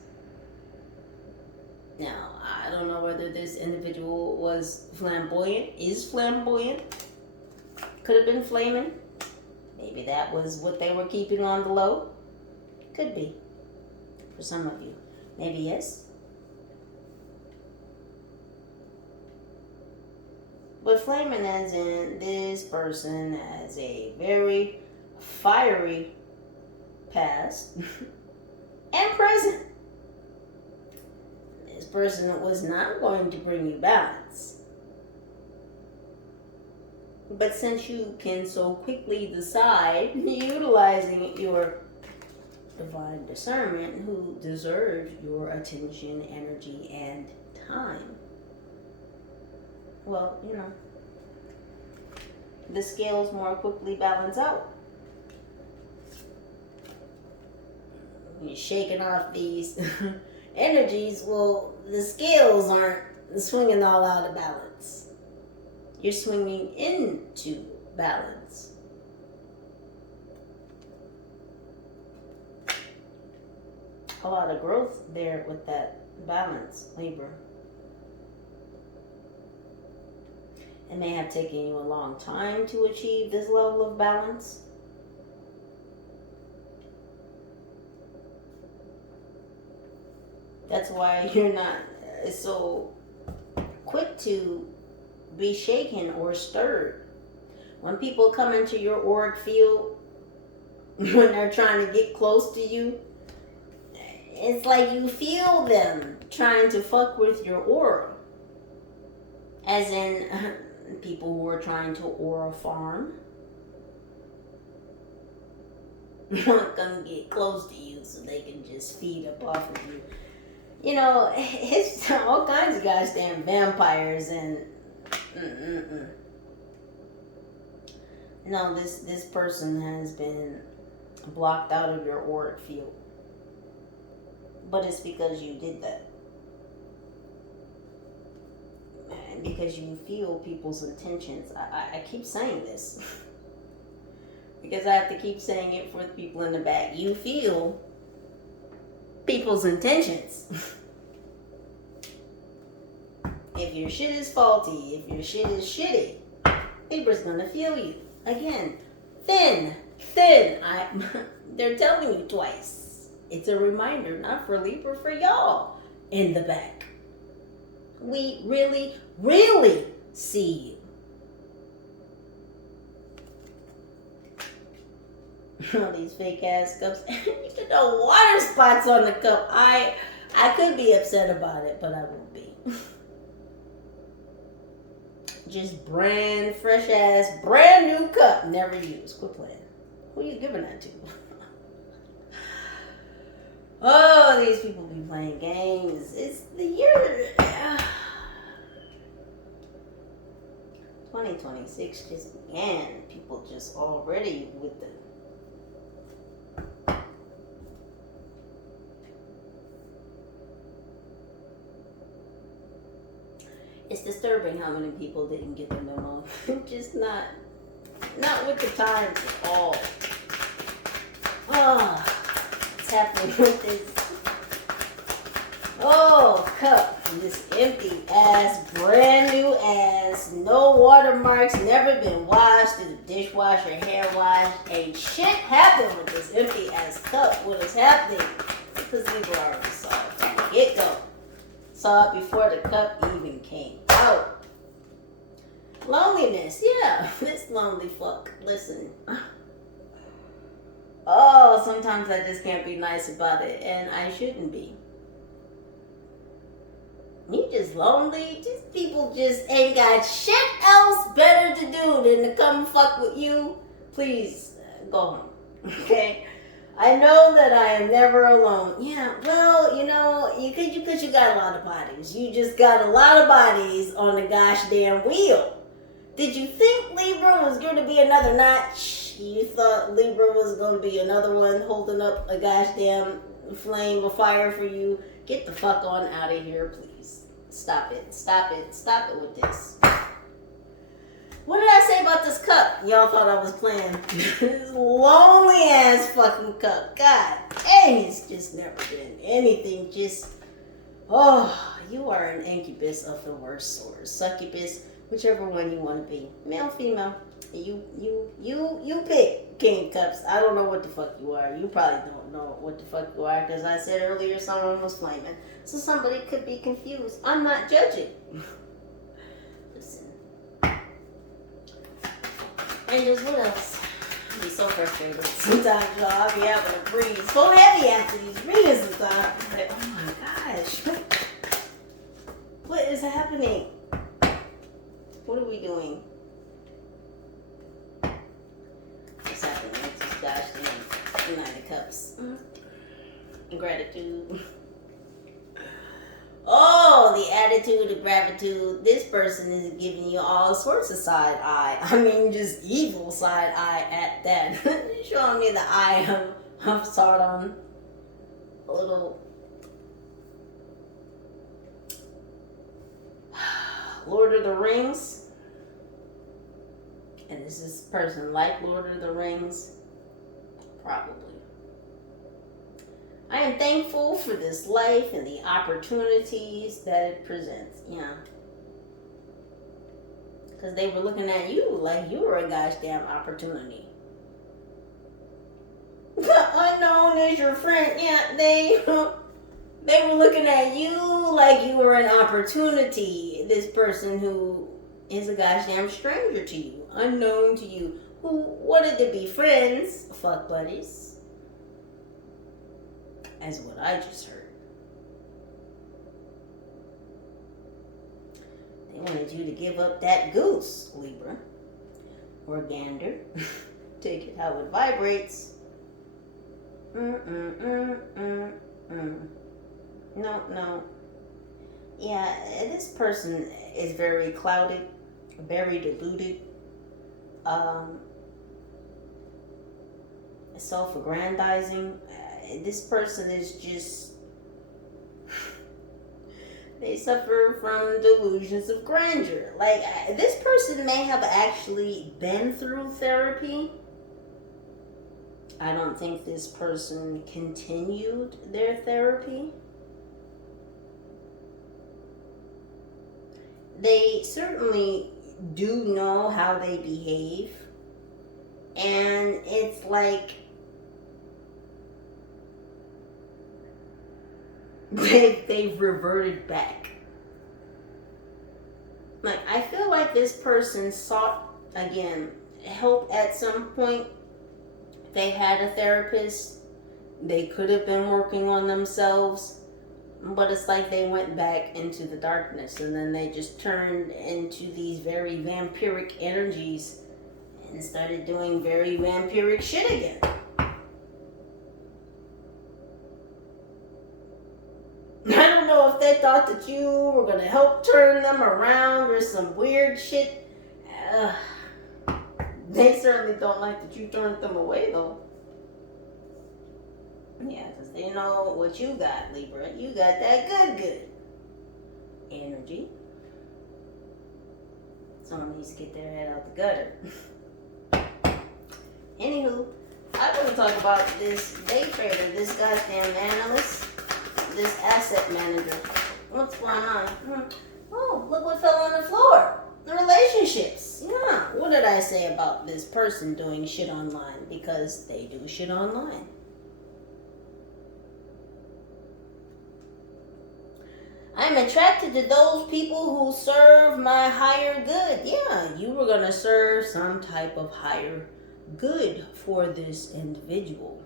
Now, I don't know whether this individual was flamboyant, is flamboyant, could have been flaming. Maybe that was what they were keeping on the low. Could be. For some of you. Maybe yes. But flaming as in this person has a very fiery past and present. This person was not going to bring you balance. But since you can so quickly decide, utilizing your divine discernment, who deserves your attention, energy, and time, well, you know, the scales more quickly balance out. You're shaking off these energies, well, the scales aren't swinging all out of balance. You're swinging into balance. A lot of growth there with that balance, Libra. It may have taken you a long time to achieve this level of balance. That's why you're not so quick to be shaken or stirred. When people come into your auric field, when they're trying to get close to you, it's like you feel them trying to fuck with your aura. As in, people who are trying to aura farm want them to get close to you so they can just feed up off of you. You know, it's all kinds of goddamn vampires and No, this person has been blocked out of your auric field. But it's because you did that. And because you feel people's intentions. I keep saying this. Because I have to keep saying it for the people in the back. You feel people's intentions. If your shit is faulty, if your shit is shitty, Libra's gonna feel you. Again, thin. They're telling you twice. It's a reminder, not for Libra, for y'all in the back. We really, really see you. All these fake ass cups. Look the water spots on the cup. I could be upset about it, but I won't be. Just brand fresh ass, brand new cup, never used. Quit playing. Who you giving that to? Oh, these people be playing games. It's the year 2026 just began. People just already with the it's disturbing how many people didn't get the memo. Just not with the times at all. Oh, what's happening with this? Oh, cup. This empty ass, brand new ass, no watermarks, never been washed through the dishwasher, hair wash. Ain't shit happened with this empty ass cup. What is happening? Because people already saw it from the get go. Saw it before the cup even came out. Loneliness, yeah. This lonely fuck. Listen. Oh, sometimes I just can't be nice about it, and I shouldn't be. You just lonely. Just people just ain't got shit else better to do than to come fuck with you. Please go home, okay? I know that I am never alone. Yeah, well, because you got a lot of bodies. You just got a lot of bodies on the gosh damn wheel. Did you think Libra was going to be another notch? You thought Libra was going to be another one holding up a gosh damn flame of fire for you? Get the fuck on out of here, please. Stop it with this. What did I say about this cup? Y'all thought I was playing. This lonely ass fucking cup. God dang, it's just never been anything. Just, you are an incubus of the worst sort. Succubus, whichever one you want to be. Male, female. You pick, King Cups. I don't know what the fuck you are. You probably don't know what the fuck you are because I said earlier someone was flaming. So somebody could be confused. I'm not judging. Listen. And just what else? I be so frustrated sometimes, y'all. I'll be having to breathe so heavy after these readings sometimes. Like, oh my gosh. What is happening? What are we doing? What's happening with this gosh damn United Cups? Gratitude. Oh, the attitude, the gratitude. This person is giving you all sorts of side eye. I mean, just evil side eye at that. Showing me the eye of Sodom. A little Lord of the Rings. And is this person like Lord of the Rings? Probably. I am thankful for this life and the opportunities that it presents. Yeah. Because they were looking at you like you were a gosh damn opportunity. Unknown is your friend. Yeah, they were looking at you like you were an opportunity. This person who is a gosh damn stranger to you, unknown to you, who wanted to be friends, fuck buddies. As what I just heard. They wanted you to give up that goose, Libra. Or gander. Take it how it vibrates. No. Yeah, this person is very clouded, very deluded. Self-aggrandizing. This person is just, they suffer from delusions of grandeur. Like, this person may have actually been through therapy. I don't think this person continued their therapy. They certainly do know how they behave. And it's like, they've reverted back. Like, I feel like this person sought, again, help at some point. They had a therapist. They could have been working on themselves. But it's like they went back into the darkness, and then they just turned into these very vampiric energies and started doing very vampiric shit again. I don't know if they thought that you were going to help turn them around or some weird shit. They certainly don't like that you turned them away, though. Yeah, because they know what you got, Libra. You got that good energy. Someone needs to get their head out the gutter. Anywho, I want to talk about this day trader, this goddamn analyst, this asset manager. What's going on? Oh, look what fell on the floor. The relationships. Yeah. What did I say about this person doing shit online? Because they do shit online. I'm attracted to those people who serve my higher good. Yeah, you were going to serve some type of higher good for this individual.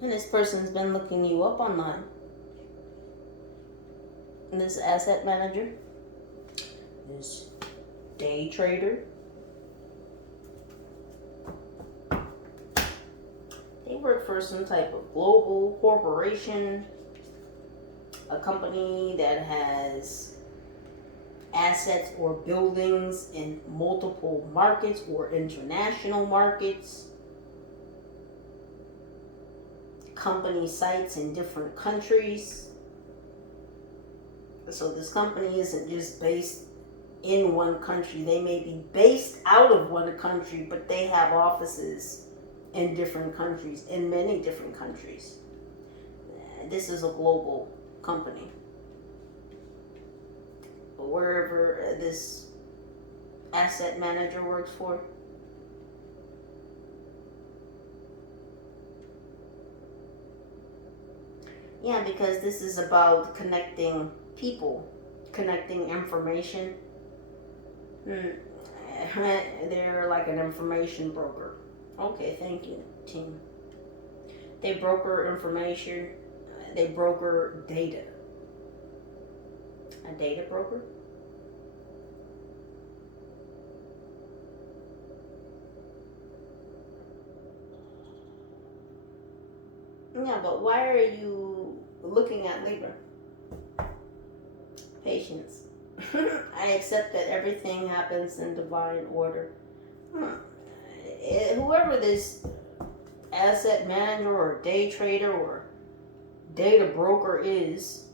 And this person's been looking you up online. And this asset manager, this day trader, they work for some type of global corporation, a company that has assets or buildings in multiple markets or international markets, company sites in different countries. So this company isn't just based in one country. They may be based out of one country, but they have offices in different countries, in many different countries. This is a global company. But wherever this asset manager works for, yeah, because this is about connecting people, connecting information. They're like an information broker. Okay, thank you, team. They broker information. They broker data. A data broker? Yeah, but why are you looking at Libra? Patience. I accept that everything happens in divine order. Whoever this asset manager or day trader or data broker is,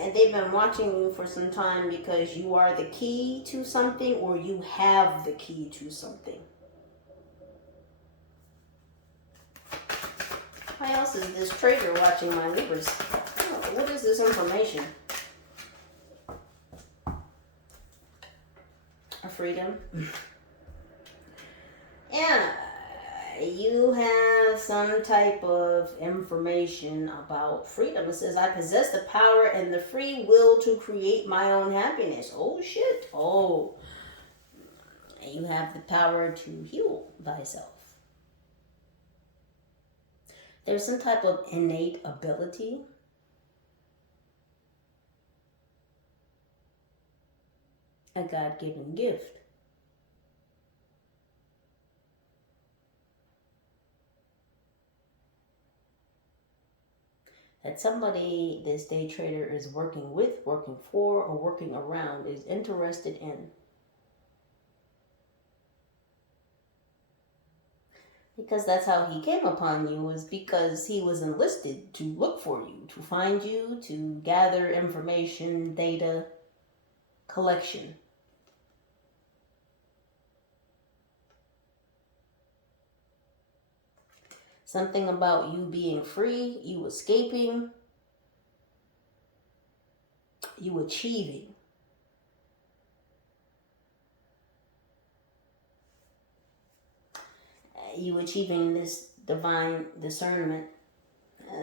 and they've been watching you for some time because you are the key to something or you have the key to something. Why else is this trader watching my Libras? Oh, what is this information? A freedom? Yeah, you have some type of information about freedom. It says, I possess the power and the free will to create my own happiness. Oh, shit. Oh, you have the power to heal thyself. There's some type of innate ability. A God-given gift. That somebody this day trader is working with, working for, or working around is interested in. Because that's how he came upon you, was because he was enlisted to look for you, to find you, to gather information, data, collection. Something about you being free, you escaping, you achieving. you achieving this divine discernment.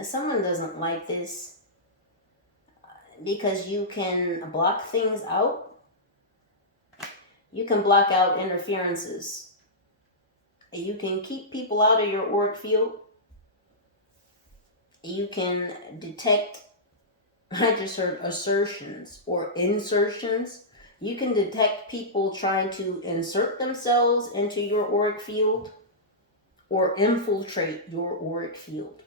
Someone doesn't like this because you can block things out. You can block out interferences. You can keep people out of your auric field. You can detect, I just heard assertions or insertions. You can detect people trying to insert themselves into your auric field or infiltrate your auric field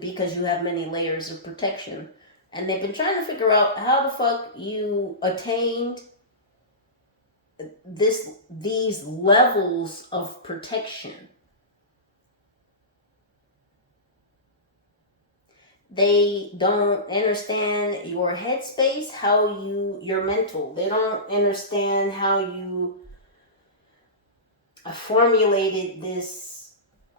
because you have many layers of protection. And they've been trying to figure out how the fuck you attained these levels of protection. They don't understand your headspace, your mental. They don't understand how you formulated this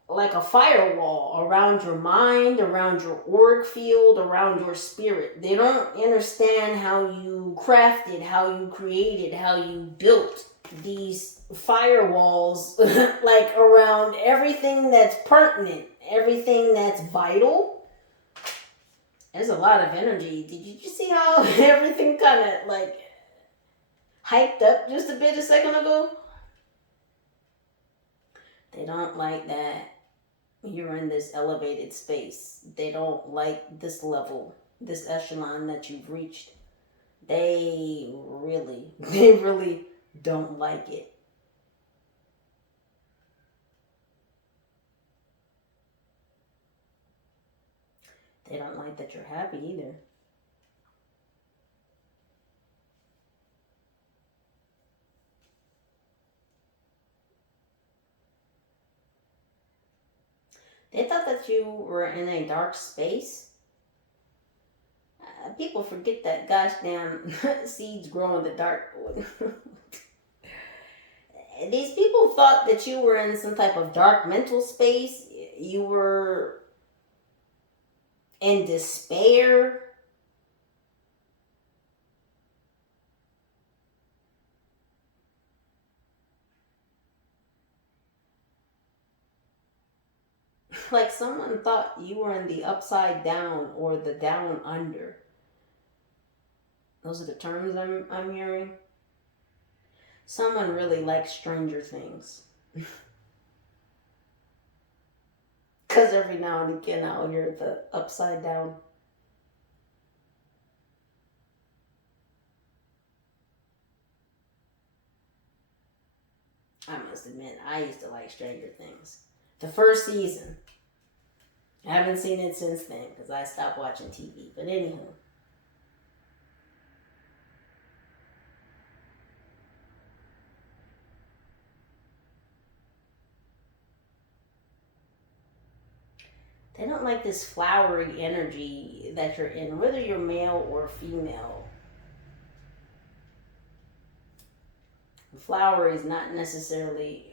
like a firewall around your mind, around your auric field, around your spirit. They don't understand how you crafted, how you created, how you built these firewalls like around everything that's pertinent, everything that's vital. There's a lot of energy. Did you just see how everything kind of like hyped up just a bit a second ago? They don't like that you're in this elevated space. They don't like this level, this echelon that you've reached. They really don't like it. They don't like that you're happy either. They thought that you were in a dark space. People forget that gosh damn seeds grow in the dark. These people thought that you were in some type of dark mental space. You were in despair. Like someone thought you were in the upside down or the down under. Those are the terms I'm hearing. Someone really likes Stranger Things. Because every now and again I'll hear the upside down. I must admit, I used to like Stranger Things. The first season. I haven't seen it since then because I stopped watching TV. But anywho. They don't like this flowery energy that you're in, whether you're male or female. Flowery is not necessarily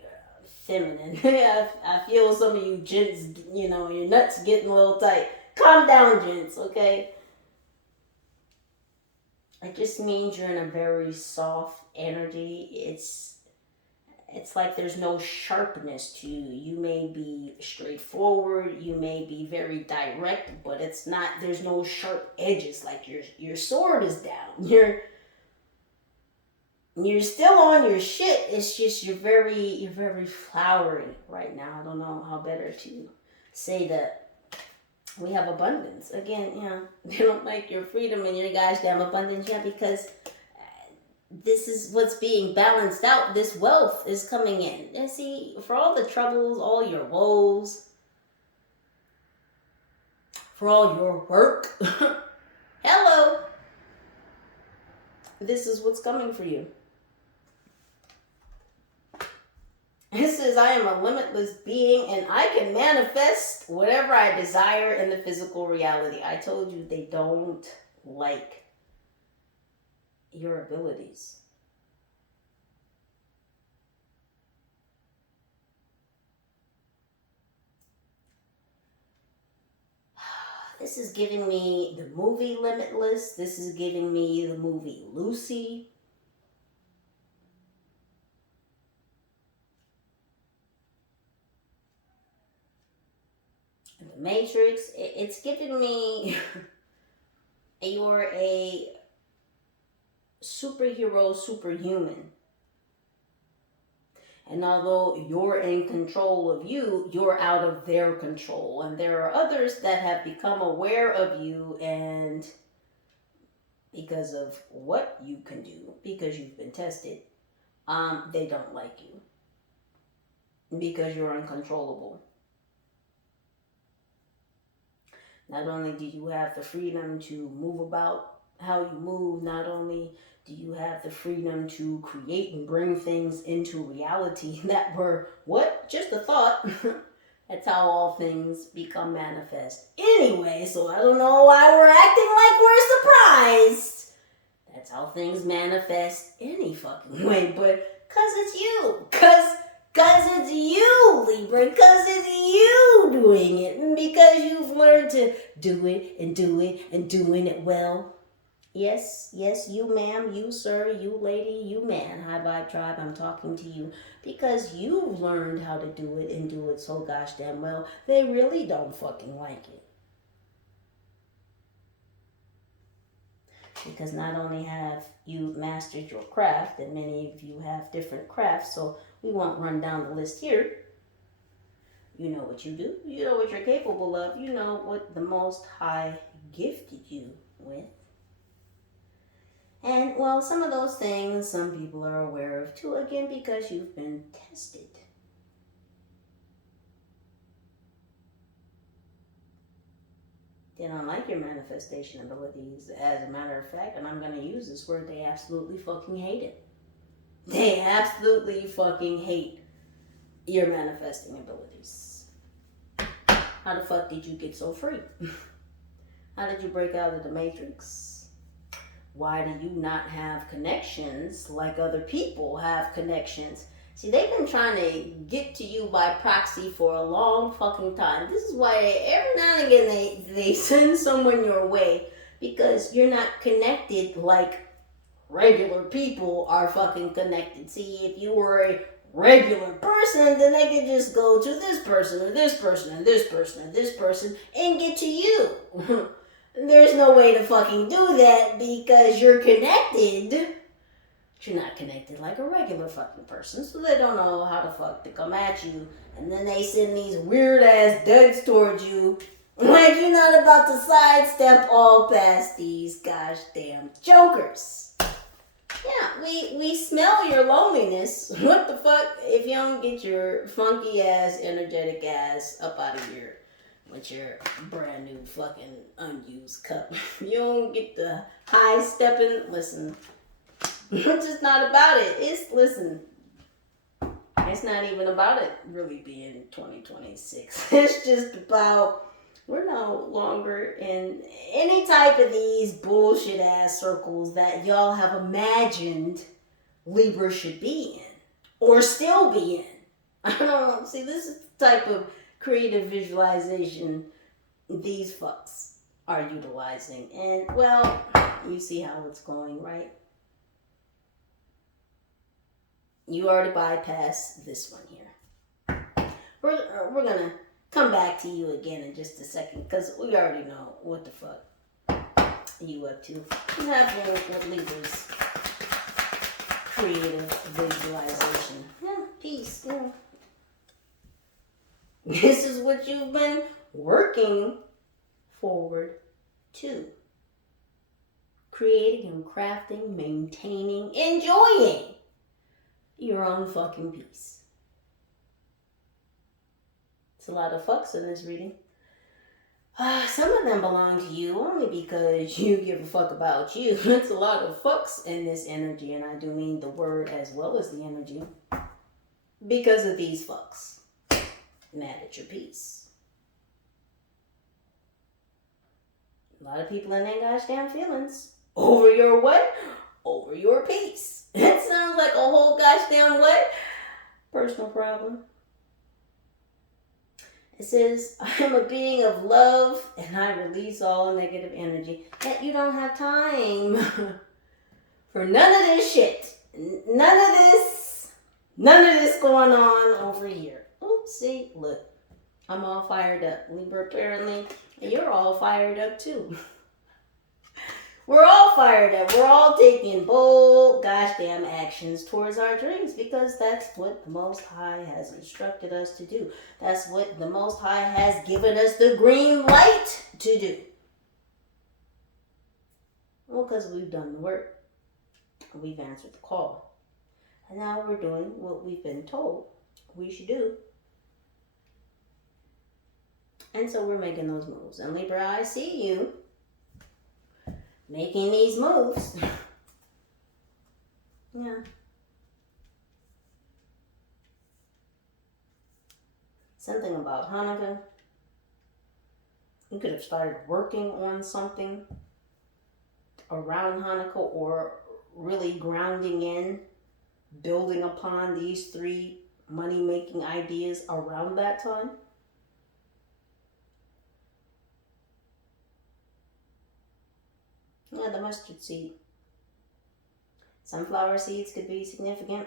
feminine. I feel some of you gents, your nuts getting a little tight. Calm down, gents, okay? It just means you're in a very soft energy. It's like there's no sharpness to you. You may be straightforward, you may be very direct, but there's no sharp edges. Like your sword is down. You're still on your shit. It's just you're very flowery right now. I don't know how better to say that. We have abundance. Again, they don't like your freedom and your gosh damn abundance, because this is what's being balanced out. This wealth is coming in. And see, for all the troubles, all your woes, for all your work, hello, this is what's coming for you. It says, I am a limitless being and I can manifest whatever I desire in the physical reality. I told you they don't like your abilities. This is giving me the movie Limitless. This is giving me the movie Lucy. The Matrix, it's giving me you're a superhero, superhuman. And although you're in control of you, you're out of their control. And there are others that have become aware of you, and because of what you can do, because you've been tested, they don't like you. Because you're uncontrollable. Not only do you have the freedom to move about how you move, not only do you have the freedom to create and bring things into reality that were, what? Just a thought. That's how all things become manifest. Anyway, so I don't know why we're acting like we're surprised. That's how things manifest any fucking way, but cause it's you. Cause it's you, Libra. Cause it's you doing it. And because you've learned to do it and do it and doing it well. Yes, you ma'am, you sir, you lady, you man, High Vibe Tribe, I'm talking to you. Because you've learned how to do it and do it so gosh damn well, they really don't fucking like it. Because not only have you mastered your craft, and many of you have different crafts, so we won't run down the list here. You know what you do, you know what you're capable of, you know what the Most High gifted you with. And, well, some of those things some people are aware of too, again, because you've been tested. They don't like your manifestation abilities, as a matter of fact, and I'm going to use this word, they absolutely fucking hate it. They absolutely fucking hate your manifesting abilities. How the fuck did you get so free? How did you break out of the Matrix? Why do you not have connections like other people have connections? See, they've been trying to get to you by proxy for a long fucking time. This is why every now and again they send someone your way, because you're not connected like regular people are fucking connected. See, if you were a regular person, then they could just go to this person or this person and this person and this person and get to you. There's no way to fucking do that because you're connected. You're not connected like a regular fucking person, so they don't know how the fuck to come at you. And then they send these weird ass duds towards you, like you're not about to sidestep all past these gosh damn jokers. Yeah, we smell your loneliness. What the fuck? If you don't get your funky ass, energetic ass up out of here with your brand new fucking unused cup. You don't get the high stepping. Listen, it's just not about it. It's not even about it really being 2026. It's just about we're no longer in any type of these bullshit ass circles that y'all have imagined Libra should be in or still be in. I don't know. See, this is the type of creative visualization these fucks are utilizing. And, well, you see how it's going, right? You already bypassed this one here. We're going to come back to you again in just a second, because we already know what the fuck you up to. You have one with Libra's creative visualization. Yeah, peace. Yeah. This is what you've been working forward to. Creating and crafting, maintaining, enjoying your own fucking peace. It's a lot of fucks in this reading. Some of them belong to you only because you give a fuck about you. It's a lot of fucks in this energy, and I do mean the word as well as the energy. Because of these fucks. Mad at your peace. A lot of people in their gosh damn feelings. Over your what? Over your peace. It sounds like a whole gosh damn what? Personal problem. It says, I am a being of love and I release all negative energy. That you don't have time for none of this shit. None of this going on over here. Oops, see, look. I'm all fired up. Libra, apparently, you're all fired up too. We're all fired up. We're all taking bold, gosh damn actions towards our dreams because that's what the Most High has instructed us to do. That's what the Most High has given us the green light to do. Well, because we've done the work. We've answered the call. And now we're doing what we've been told we should do. And so we're making those moves. And Libra, I see you making these moves. Yeah. Something about Hanukkah. You could have started working on something around Hanukkah or really grounding in, building upon these 3 money-making ideas around that time. Yeah, the mustard seed. Sunflower seeds could be significant.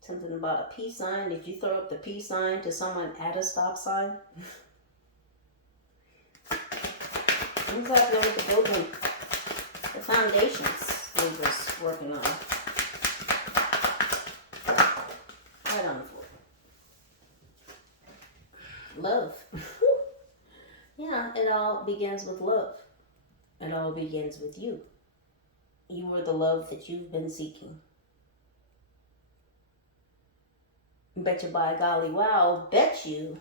Something about a peace sign. Did you throw up the peace sign to someone at a stop sign? What's happening with the building? The foundations we was working on. Right on the floor. Love. Yeah, it all begins with love. It all begins with you. You are the love that you've been seeking. Bet you by golly wow, bet you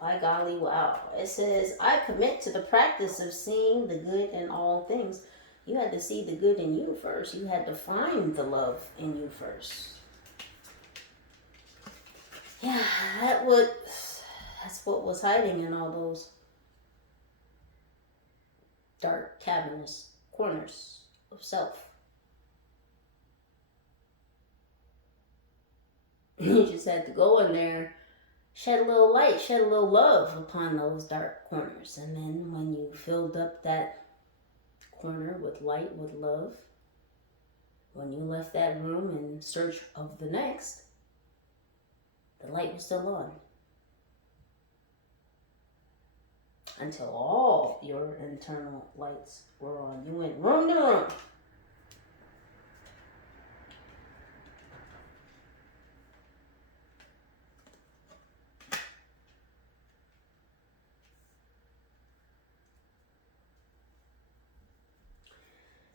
by golly wow. It says, I commit to the practice of seeing the good in all things. You had to see the good in you first. You had to find the love in you first. Yeah, that's what was hiding in all those dark, cavernous corners of self. You just had to go in there, shed a little light, shed a little love upon those dark corners. And then when you filled up that corner with light, with love, when you left that room in search of the next, the light was still on. Until all your internal lights were on. You went room to room.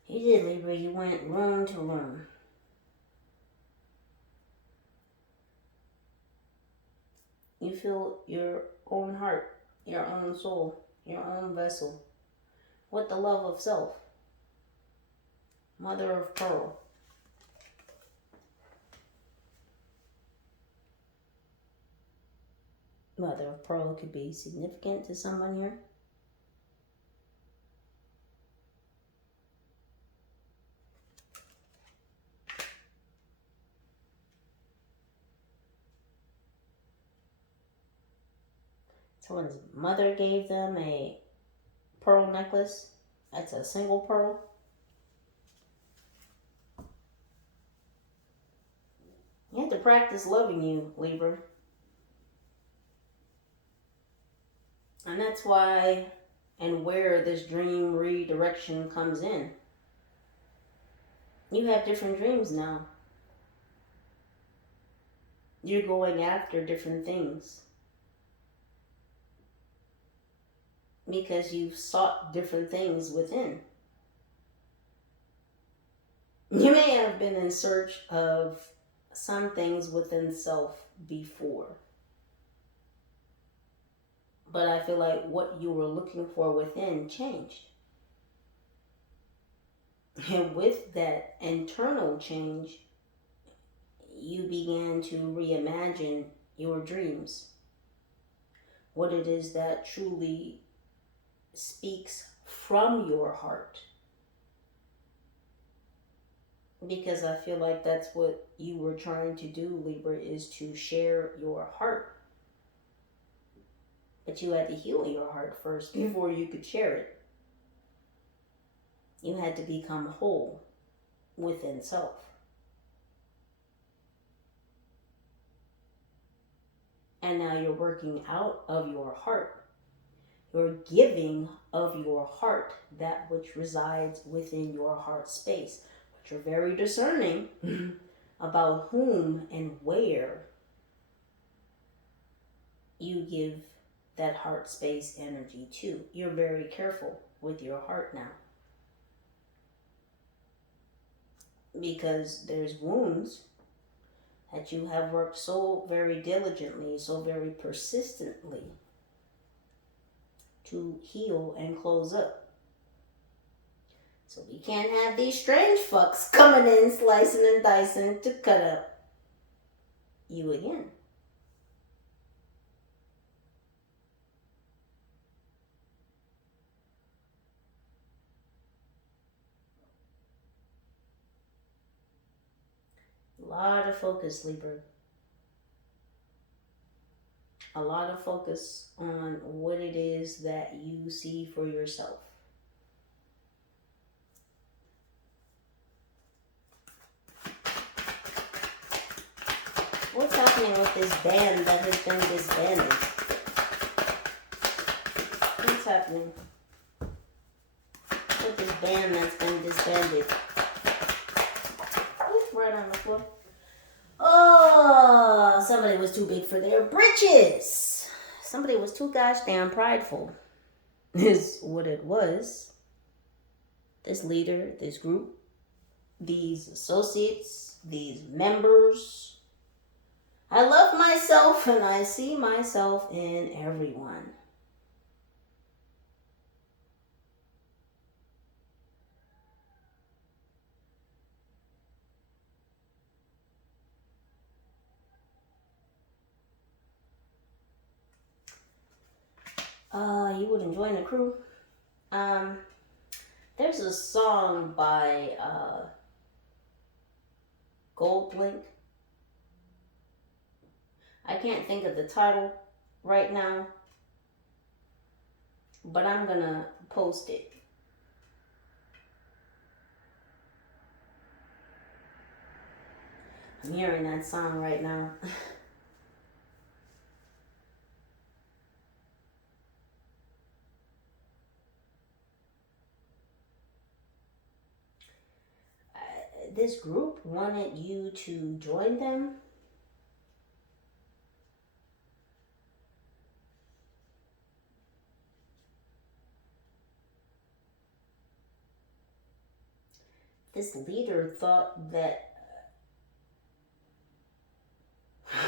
You did, Libra. You went room to room. You fill your own heart, your own soul, your own vessel with the love of self. Mother of pearl. Mother of pearl could be significant to someone here. Someone's mother gave them a pearl necklace. That's a single pearl. You have to practice loving you, Libra. And that's why and where this dream redirection comes in. You have different dreams now. You're going after different things. Because you've sought different things within. You may have been in search of some things within self before. But I feel like what you were looking for within changed. And with that internal change, you began to reimagine your dreams. What it is that truly speaks from your heart. Because I feel like that's what you were trying to do, Libra, is to share your heart. But you had to heal your heart first before you could share it. You had to become whole within self. And now you're working out of your heart. You're giving of your heart that which resides within your heart space. But you're very discerning about whom and where you give that heart space energy to. You're very careful with your heart now. Because there's wounds that you have worked so very diligently, so very persistently to heal and close up. So we can't have these strange fucks coming in, slicing and dicing to cut up you again. A lot of focus, Libra. A lot of focus on what it is that you see for yourself. What's happening with this band that has been disbanded? What's happening with this band that's been disbanded? Ooh, right on the floor. Oh, somebody was too big for their britches. Somebody was too gosh damn prideful, is what it was. This leader, this group, these associates, these members. I love myself and I see myself in everyone. You wouldn't join the crew. There's a song by Goldlink. I can't think of the title right now, but I'm gonna post it. I'm hearing that song right now. This group wanted you to join them. This leader thought that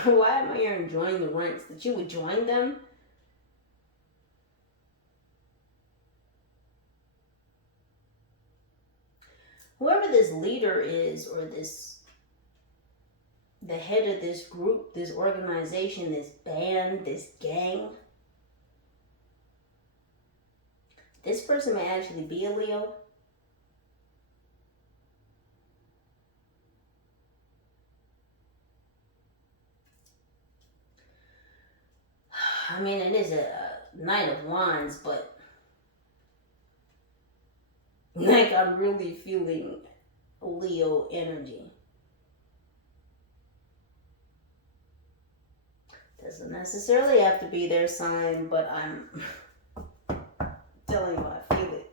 why am I hearing join the ranks? That you would join them? Whoever this leader is, or the head of this group, this organization, this band, this gang, this person may actually be a Leo. I mean, it is a Knight of Wands, but like I'm really feeling Leo energy. Doesn't necessarily have to be their sign, but I'm telling you I feel it.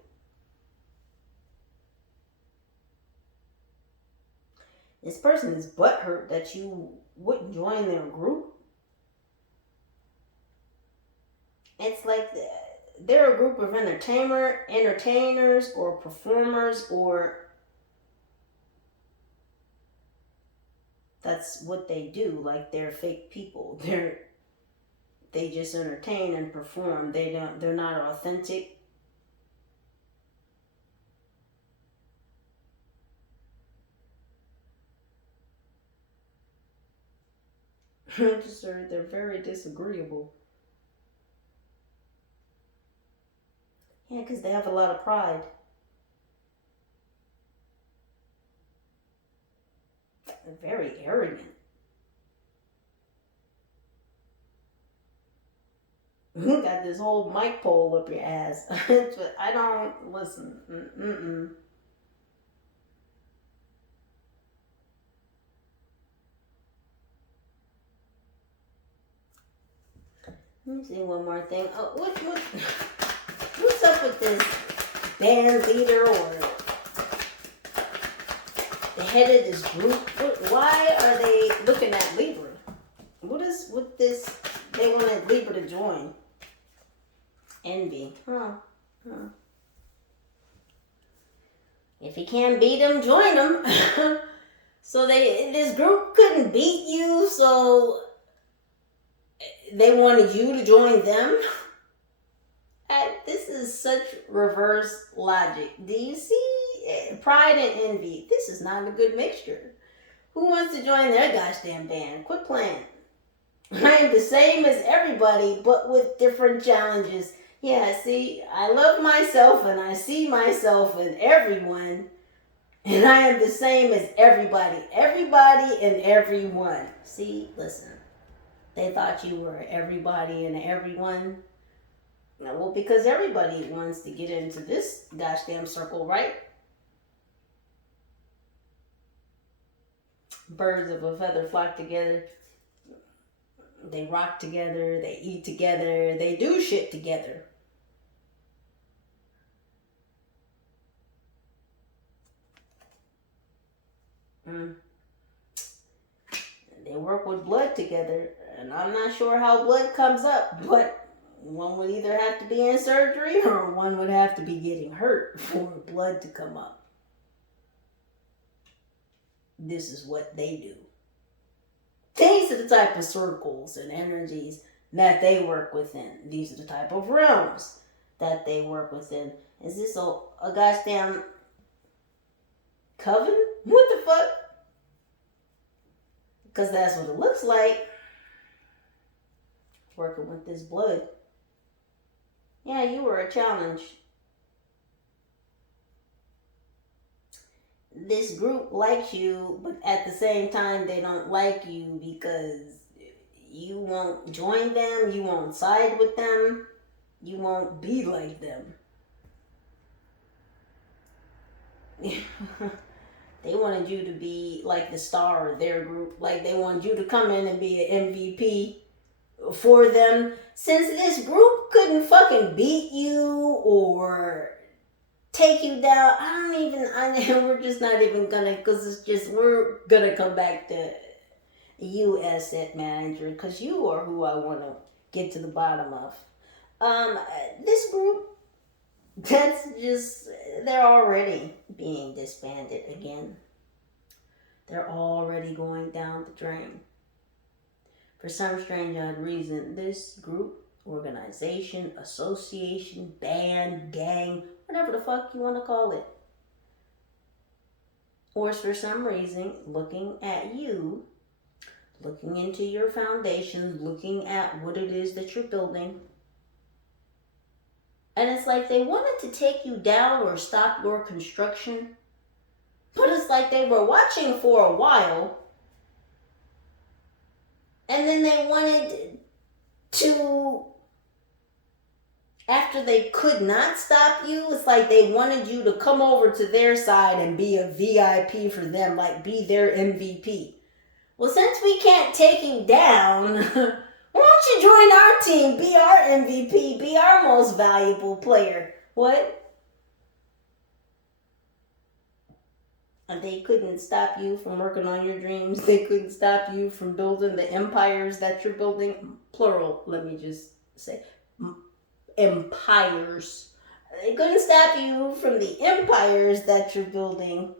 This person is butthurt that you wouldn't join their group. It's like they're a group of entertainers or performers, or that's what they do. Like they're fake people. They just entertain and perform. They're not authentic. They're very disagreeable. Yeah, because they have a lot of pride. They're very arrogant. You got this whole mic pole up your ass. I don't listen. Let me see one more thing. Oh, what's up with this band leader or the head of this group? Why are they looking at Libra? What is with this? They wanted Libra to join. Envy. Huh. If you can't beat them, join them. So this group couldn't beat you, so they wanted you to join them. This is such reverse logic. Do you see? Pride and envy. This is not a good mixture. Who wants to join their gosh damn band? Quit playing. I am the same as everybody, but with different challenges. Yeah, see, I love myself and I see myself in everyone. And I am the same as everybody. Everybody and everyone. See, listen. They thought you were everybody and everyone. Well, because everybody wants to get into this gosh damn circle, right? Birds of a feather flock together. They rock together. They eat together. They do shit together. They work with blood together, and I'm not sure how blood comes up, but one would either have to be in surgery or one would have to be getting hurt for blood to come up. This is what they do. These are the type of circles and energies that they work within. These are the type of realms that they work within. Is this a gosh damn coven? What the fuck? Because that's what it looks like. Working with this blood. Yeah, you were a challenge. This group likes you, but at the same time, they don't like you because you won't join them, you won't side with them, you won't be like them. They wanted you to be like the star of their group. Like they wanted you to come in and be an MVP for them. Since this group couldn't fucking beat you or take you down, we're just not even gonna, because we're gonna come back to you, asset manager, because you are who I want to get to the bottom of. This group, they're already being disbanded again. They're already going down the drain. For some strange odd reason, this group, organization, association, band, gang, whatever the fuck you want to call it, or for some reason looking at you, looking into your foundations, looking at what it is that you're building. And it's like they wanted to take you down or stop your construction. But it's like they were watching for a while. And then they wanted to, after they could not stop you, it's like they wanted you to come over to their side and be a VIP for them, like be their MVP. Well, since we can't take you down, why don't you join our team, be our MVP, be our most valuable player? What? And they couldn't stop you from working on your dreams. They couldn't stop you from building the empires that you're building. Plural, let me just say. Empires. They couldn't stop you from the empires that you're building.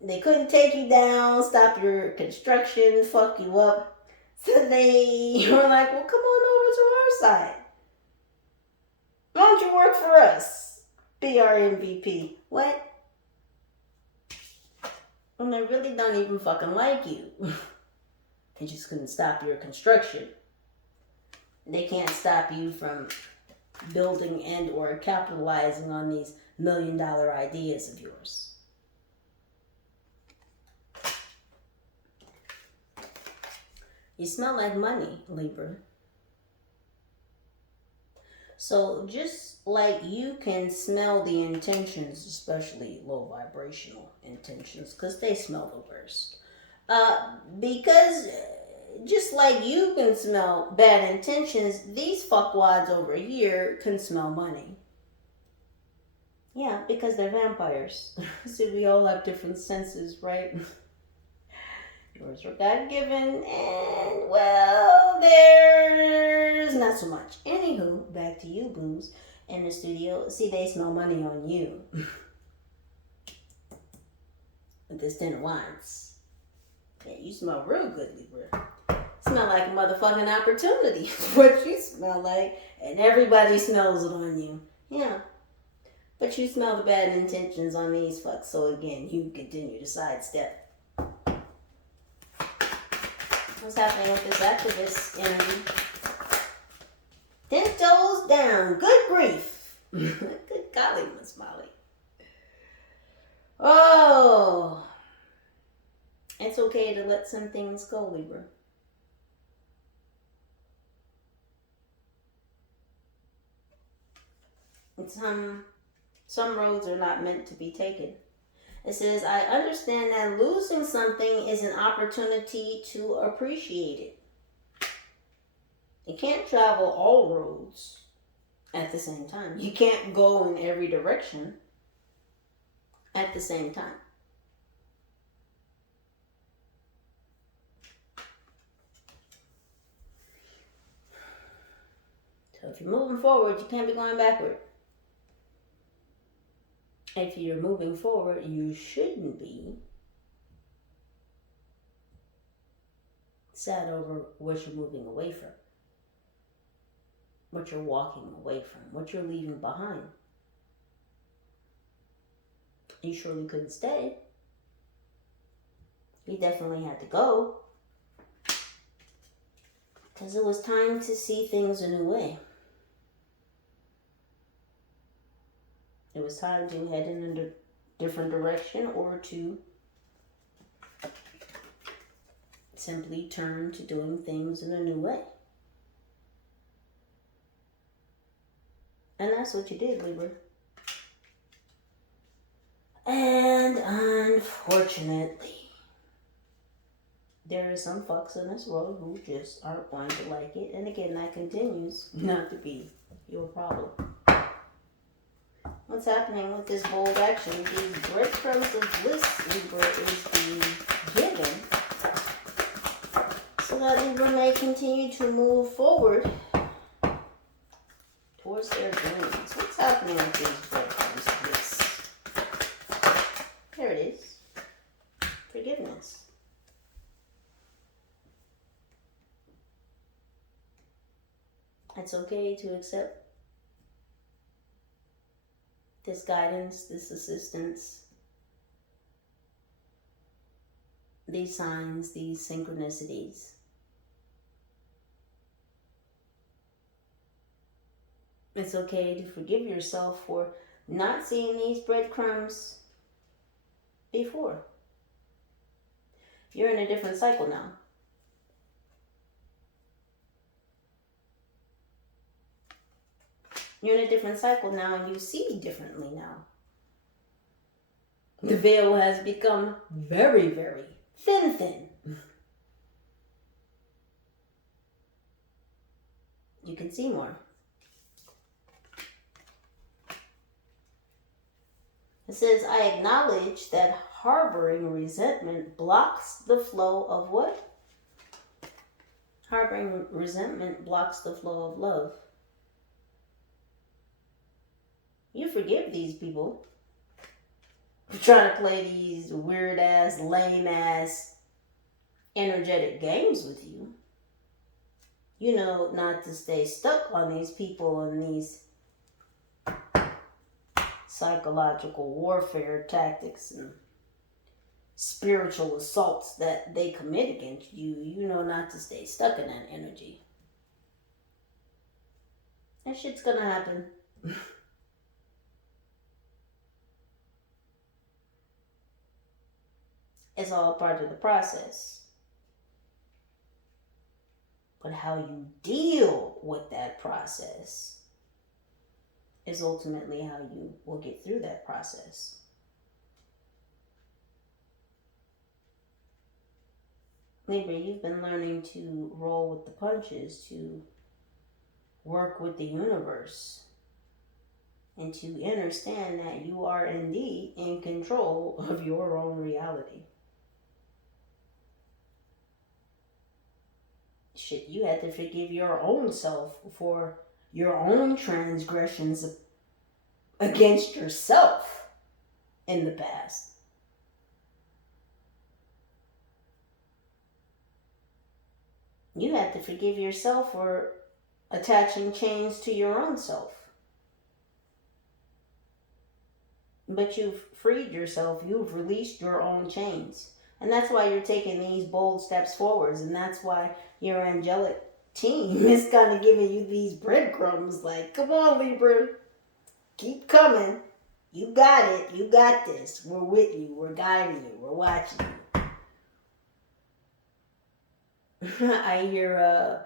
They couldn't take you down, stop your construction, fuck you up. So they were like, well, come on over to our side. Why don't you work for us? Be our MVP. What? And they really don't even fucking like you. They just couldn't stop your construction. They can't stop you from building and or capitalizing on these $1 million ideas of yours. You smell like money, Libra. So just like you can smell the intentions, especially low vibrational intentions, because they smell the worst. Because just like you can smell bad intentions, these fuckwads over here can smell money. Yeah, because they're vampires. See, we all have different senses, right? Yours are God given, and well, there's not so much. Anywho, back to you, booze, in the studio. See, they smell money on you. With this 10 of wands. Yeah, you smell real good, Libra. Smell like a motherfucking opportunity. What you smell like, and everybody smells it on you. Yeah. But you smell the bad intentions on these fucks, so again, you continue to sidestep. What's happening with this activist energy? 10 toes down. Good grief. Good golly, Miss Molly. Oh. It's okay to let some things go, Libra. Some roads are not meant to be taken. It says, I understand that losing something is an opportunity to appreciate it. You can't travel all roads at the same time. You can't go in every direction at the same time. So if you're moving forward, you can't be going backward. If you're moving forward, you shouldn't be sad over what you're moving away from, what you're walking away from, what you're leaving behind. You surely couldn't stay. You definitely had to go. Because it was time to see things a new way. It was time to head in a different direction or to simply turn to doing things in a new way. And that's what you did, Libra. And unfortunately, there are some fucks in this world who just aren't going to like it. And again, that continues not to be your problem. What's happening with this bold action? These breadcrumbs of bliss, Libra, is being given so that Libra may continue to move forward towards their dreams. What's happening with these breadcrumbs of bliss? There it is. Forgiveness. It's okay to accept this guidance, this assistance, these signs, these synchronicities. It's okay to forgive yourself for not seeing these breadcrumbs before. You're in a different cycle now. You're in a different cycle now and you see differently now. The veil has become very, very thin. You can see more. It says, I acknowledge that harboring resentment blocks the flow of what? Harboring resentment blocks the flow of love. You forgive these people for trying to play these weird ass, lame ass, energetic games with you. You know not to stay stuck on these people and these psychological warfare tactics and spiritual assaults that they commit against you. You know not to stay stuck in that energy. That shit's gonna happen. It's all part of the process. But how you deal with that process is ultimately how you will get through that process. Libra, you've been learning to roll with the punches, to work with the universe, and to understand that you are indeed in control of your own reality. Shit, you had to forgive your own self for your own transgressions against yourself in the past. You had to forgive yourself for attaching chains to your own self. But you've freed yourself, you've released your own chains. And that's why you're taking these bold steps forwards. And that's why your angelic team is kind of giving you these breadcrumbs like, come on, Libra, keep coming. You got it. You got this. We're with you. We're guiding you. We're watching you. I hear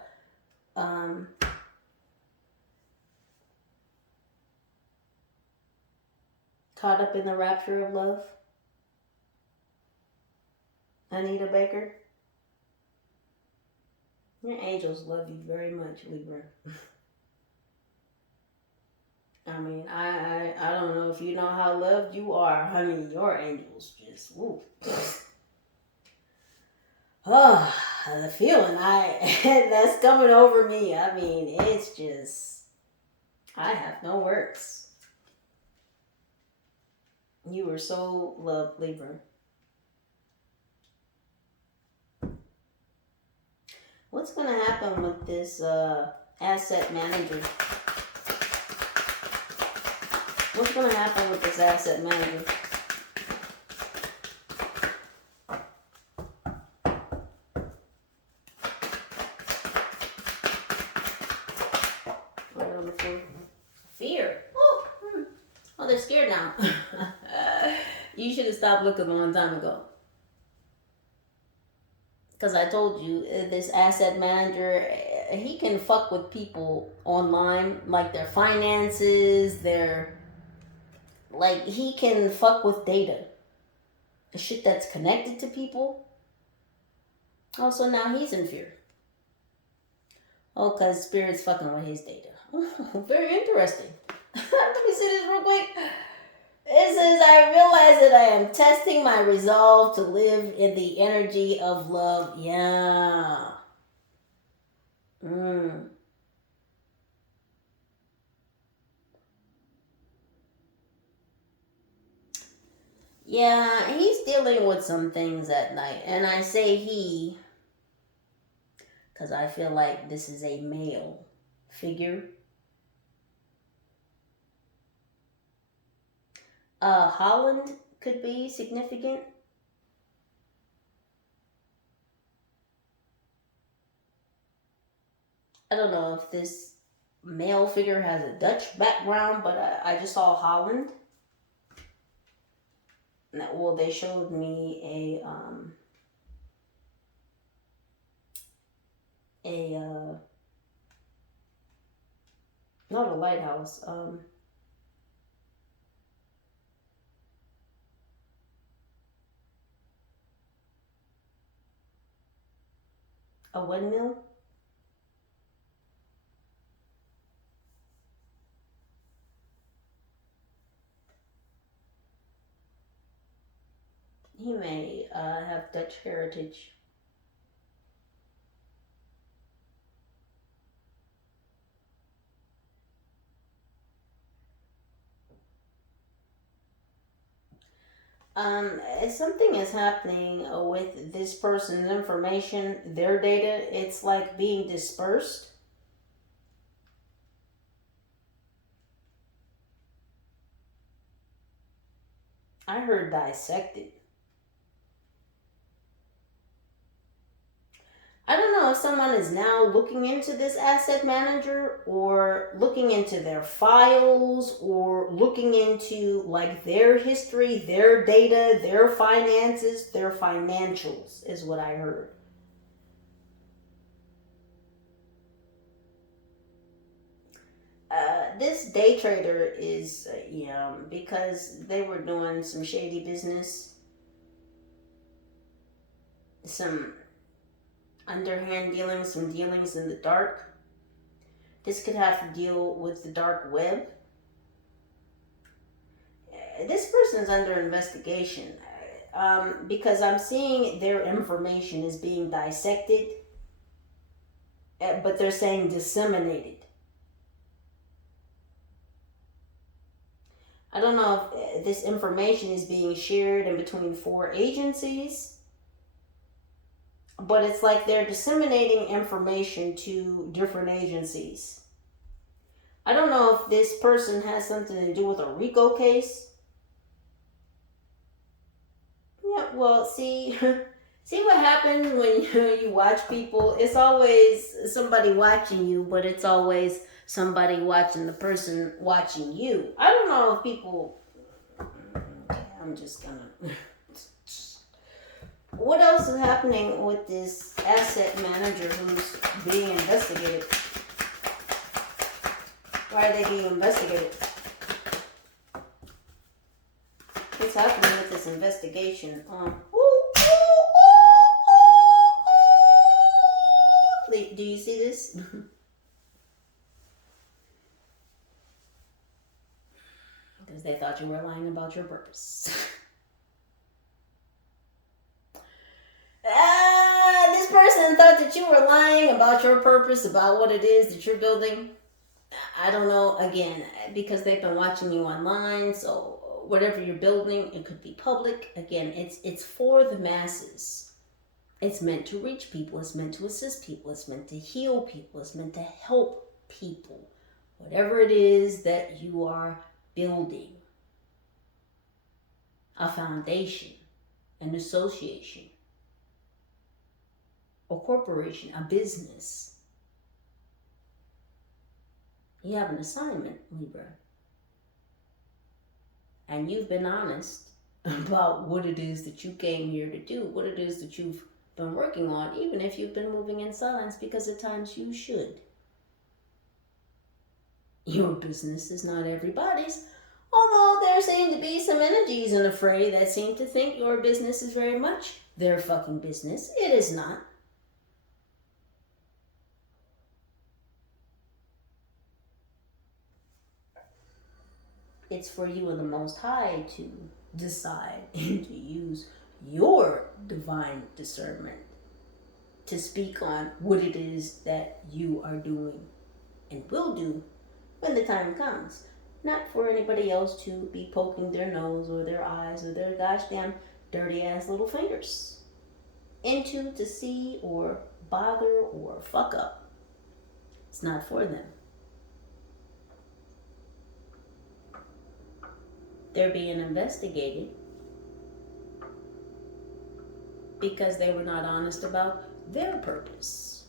Caught Up in the Rapture of Love. Anita Baker. Your angels love you very much, Libra. I mean, I don't know if you know how loved you are, honey. Your angels just, woo. Oh, the feeling that's coming over me. I mean, it's just, I have no words. You were so loved, Libra. What's going to happen with this asset manager? What's going to happen with this asset manager? Right on the floor. Fear. Oh, they're scared now. You should have stopped looking a long time ago. Because I told you, this asset manager, he can fuck with people online, like their finances, he can fuck with data. The shit that's connected to people. Oh, so now he's in fear. Oh, because Spirit's fucking with his data. Very interesting. Let me see this real quick. It says, I realize that I am testing my resolve to live in the energy of love. Yeah. Yeah, he's dealing with some things at night. And I say he because I feel like this is a male figure. Holland could be significant. I don't know if this male figure has a Dutch background, but I just saw Holland. Well, they showed me not a lighthouse, a windmill. He may have Dutch heritage. Something is happening with this person's information, their data. It's like being dispersed. I heard dissected. I don't know if someone is now looking into this asset manager or looking into their files or looking into like their history, their data, their finances, their financials is what I heard. This day trader is, because they were doing some shady business, some underhand dealings, some dealings in the dark. This could have to deal with the dark web. This person's under investigation because I'm seeing their information is being dissected, but they're saying disseminated. I don't know if this information is being shared in between 4 agencies, but it's like they're disseminating information to different agencies. I don't know if this person has something to do with a RICO case. Yeah, well, see, see what happens when you watch people. It's always somebody watching you, but it's always somebody watching the person watching you. I don't know if people. I'm just gonna. What else is happening with this asset manager who's being investigated? Why are they being investigated? What's happening with this investigation? Do you see this? Because they thought you were lying about your purpose. This person thought that you were lying about your purpose, about what it is that you're building. I don't know, again, because they've been watching you online, so whatever you're building, it could be public. Again, it's for the masses. It's meant to reach people. It's meant to assist people. It's meant to heal people. It's meant to help people. Whatever it is that you are building. A foundation, an association, a corporation, a business. You have an assignment, Libra. And you've been honest about what it is that you came here to do, what it is that you've been working on, even if you've been moving in silence, because at times you should. Your business is not everybody's, although there seem to be some energies in the fray that seem to think your business is very much their fucking business. It is not. It's for you and the Most High to decide and to use your divine discernment to speak on what it is that you are doing and will do when the time comes. Not for anybody else to be poking their nose or their eyes or their gosh damn dirty ass little fingers into to see or bother or fuck up. It's not for them. They're being investigated because they were not honest about their purpose.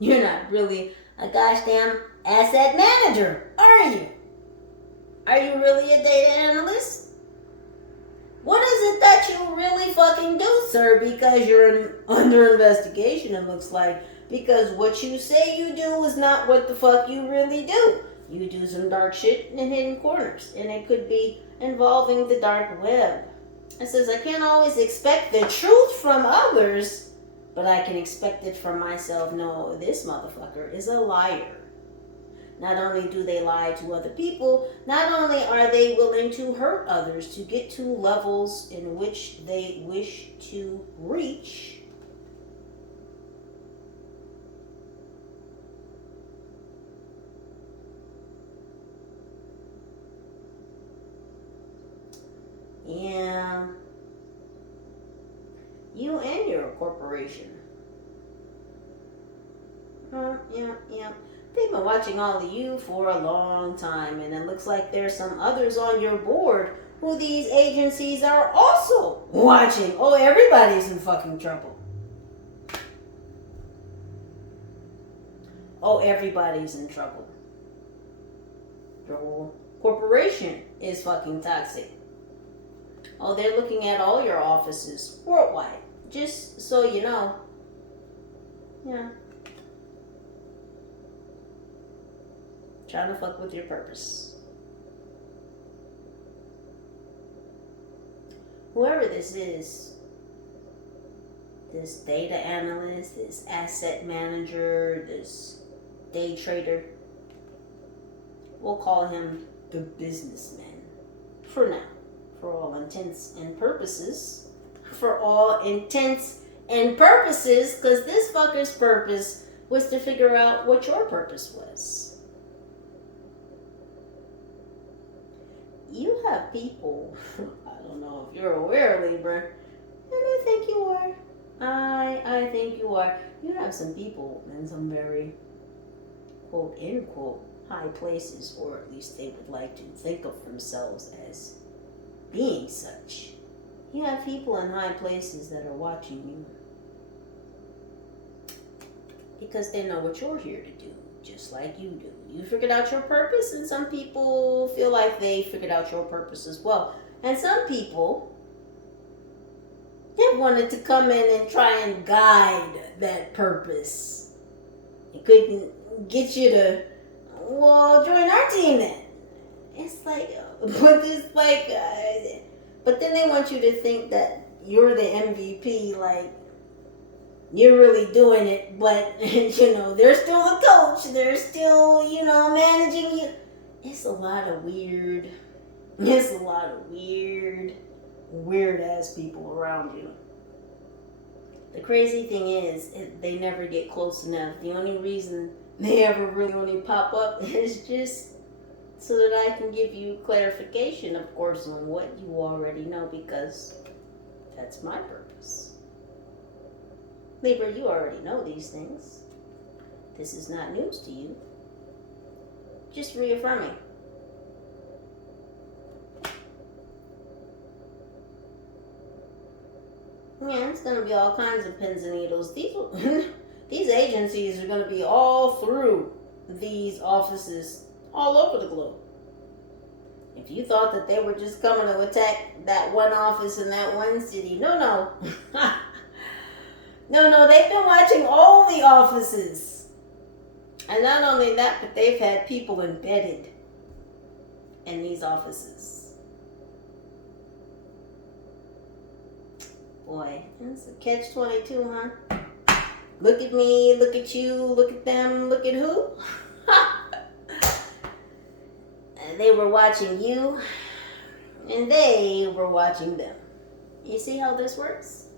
You're not really a gosh damn asset manager, are you? Are you really a data analyst? What is it that you really fucking do, sir? Because you're under investigation, it looks like. Because what you say you do is not what the fuck you really do. You do some dark shit in hidden corners. And it could be involving the dark web. It says, I can't always expect the truth from others, but I can expect it from myself. No, this motherfucker is a liar. Not only do they lie to other people, not only are they willing to hurt others to get to levels in which they wish to reach, yeah, you and your corporation. Yeah. They've been watching all of you for a long time, and it looks like there's some others on your board who these agencies are also watching. Oh, everybody's in fucking trouble. Oh, everybody's in trouble. Your corporation is fucking toxic. Oh, they're looking at all your offices worldwide. Just so you know. Yeah. Trying to fuck with your purpose. Whoever this is, this data analyst, this asset manager, this day trader. We'll call him the businessman for now, for all intents and purposes. For all intents and purposes, because this fucker's purpose was to figure out what your purpose was. You have people, I don't know if you're aware, Libra, and I think you are. I think you are. You have some people in some very, quote, end quote, high places, or at least they would like to think of themselves as being such. You have people in high places that are watching you because they know what you're here to do, just like you do. You figured out your purpose, and some people feel like they figured out your purpose as well. And some people have wanted to come in and try and guide that purpose. It couldn't get you to, well, join our team then. It's like, but then they want you to think that you're the MVP, like you're really doing it, but they're still the coach, they're still, managing you. It's a lot of weird ass people around you. The crazy thing is, they never get close enough. The only reason they ever really only pop up is just so that I can give you clarification, of course, on what you already know, because that's my purpose. Libra, you already know these things. This is not news to you. Just reaffirming. Yeah, it's going to be all kinds of pins and needles. These agencies are going to be all through these offices all over the globe. If you thought that they were just coming to attack that one office in that one city, no. No, they've been watching all the offices. And not only that, but they've had people embedded in these offices. Boy, it's a catch-22, huh? Look at me, look at you, look at them, look at who? They were watching you, and they were watching them. You see how this works?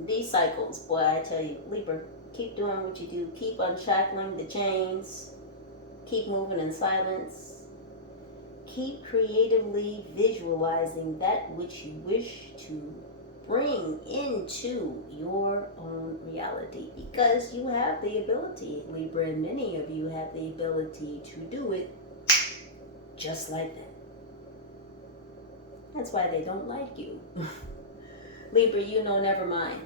These cycles, boy, I tell you, Libra, keep doing what you do. Keep unshackling the chains. Keep moving in silence. Keep creatively visualizing that which you wish to bring into your own reality, because you have the ability, Libra, and many of you have the ability to do it just like that. That's why they don't like you. Libra, never mind.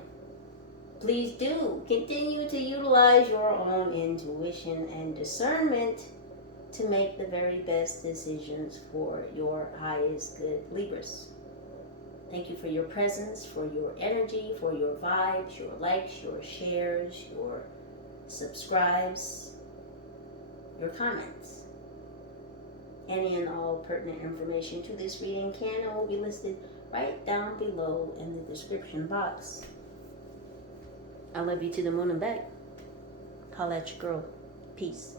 Please do continue to utilize your own intuition and discernment to make the very best decisions for your highest good, Libras. Thank you for your presence, for your energy, for your vibes, your likes, your shares, your subscribes, your comments. Any and all pertinent information to this reading can and will be listed right down below in the description box. I love you to the moon and back. Holla at your girl. Peace.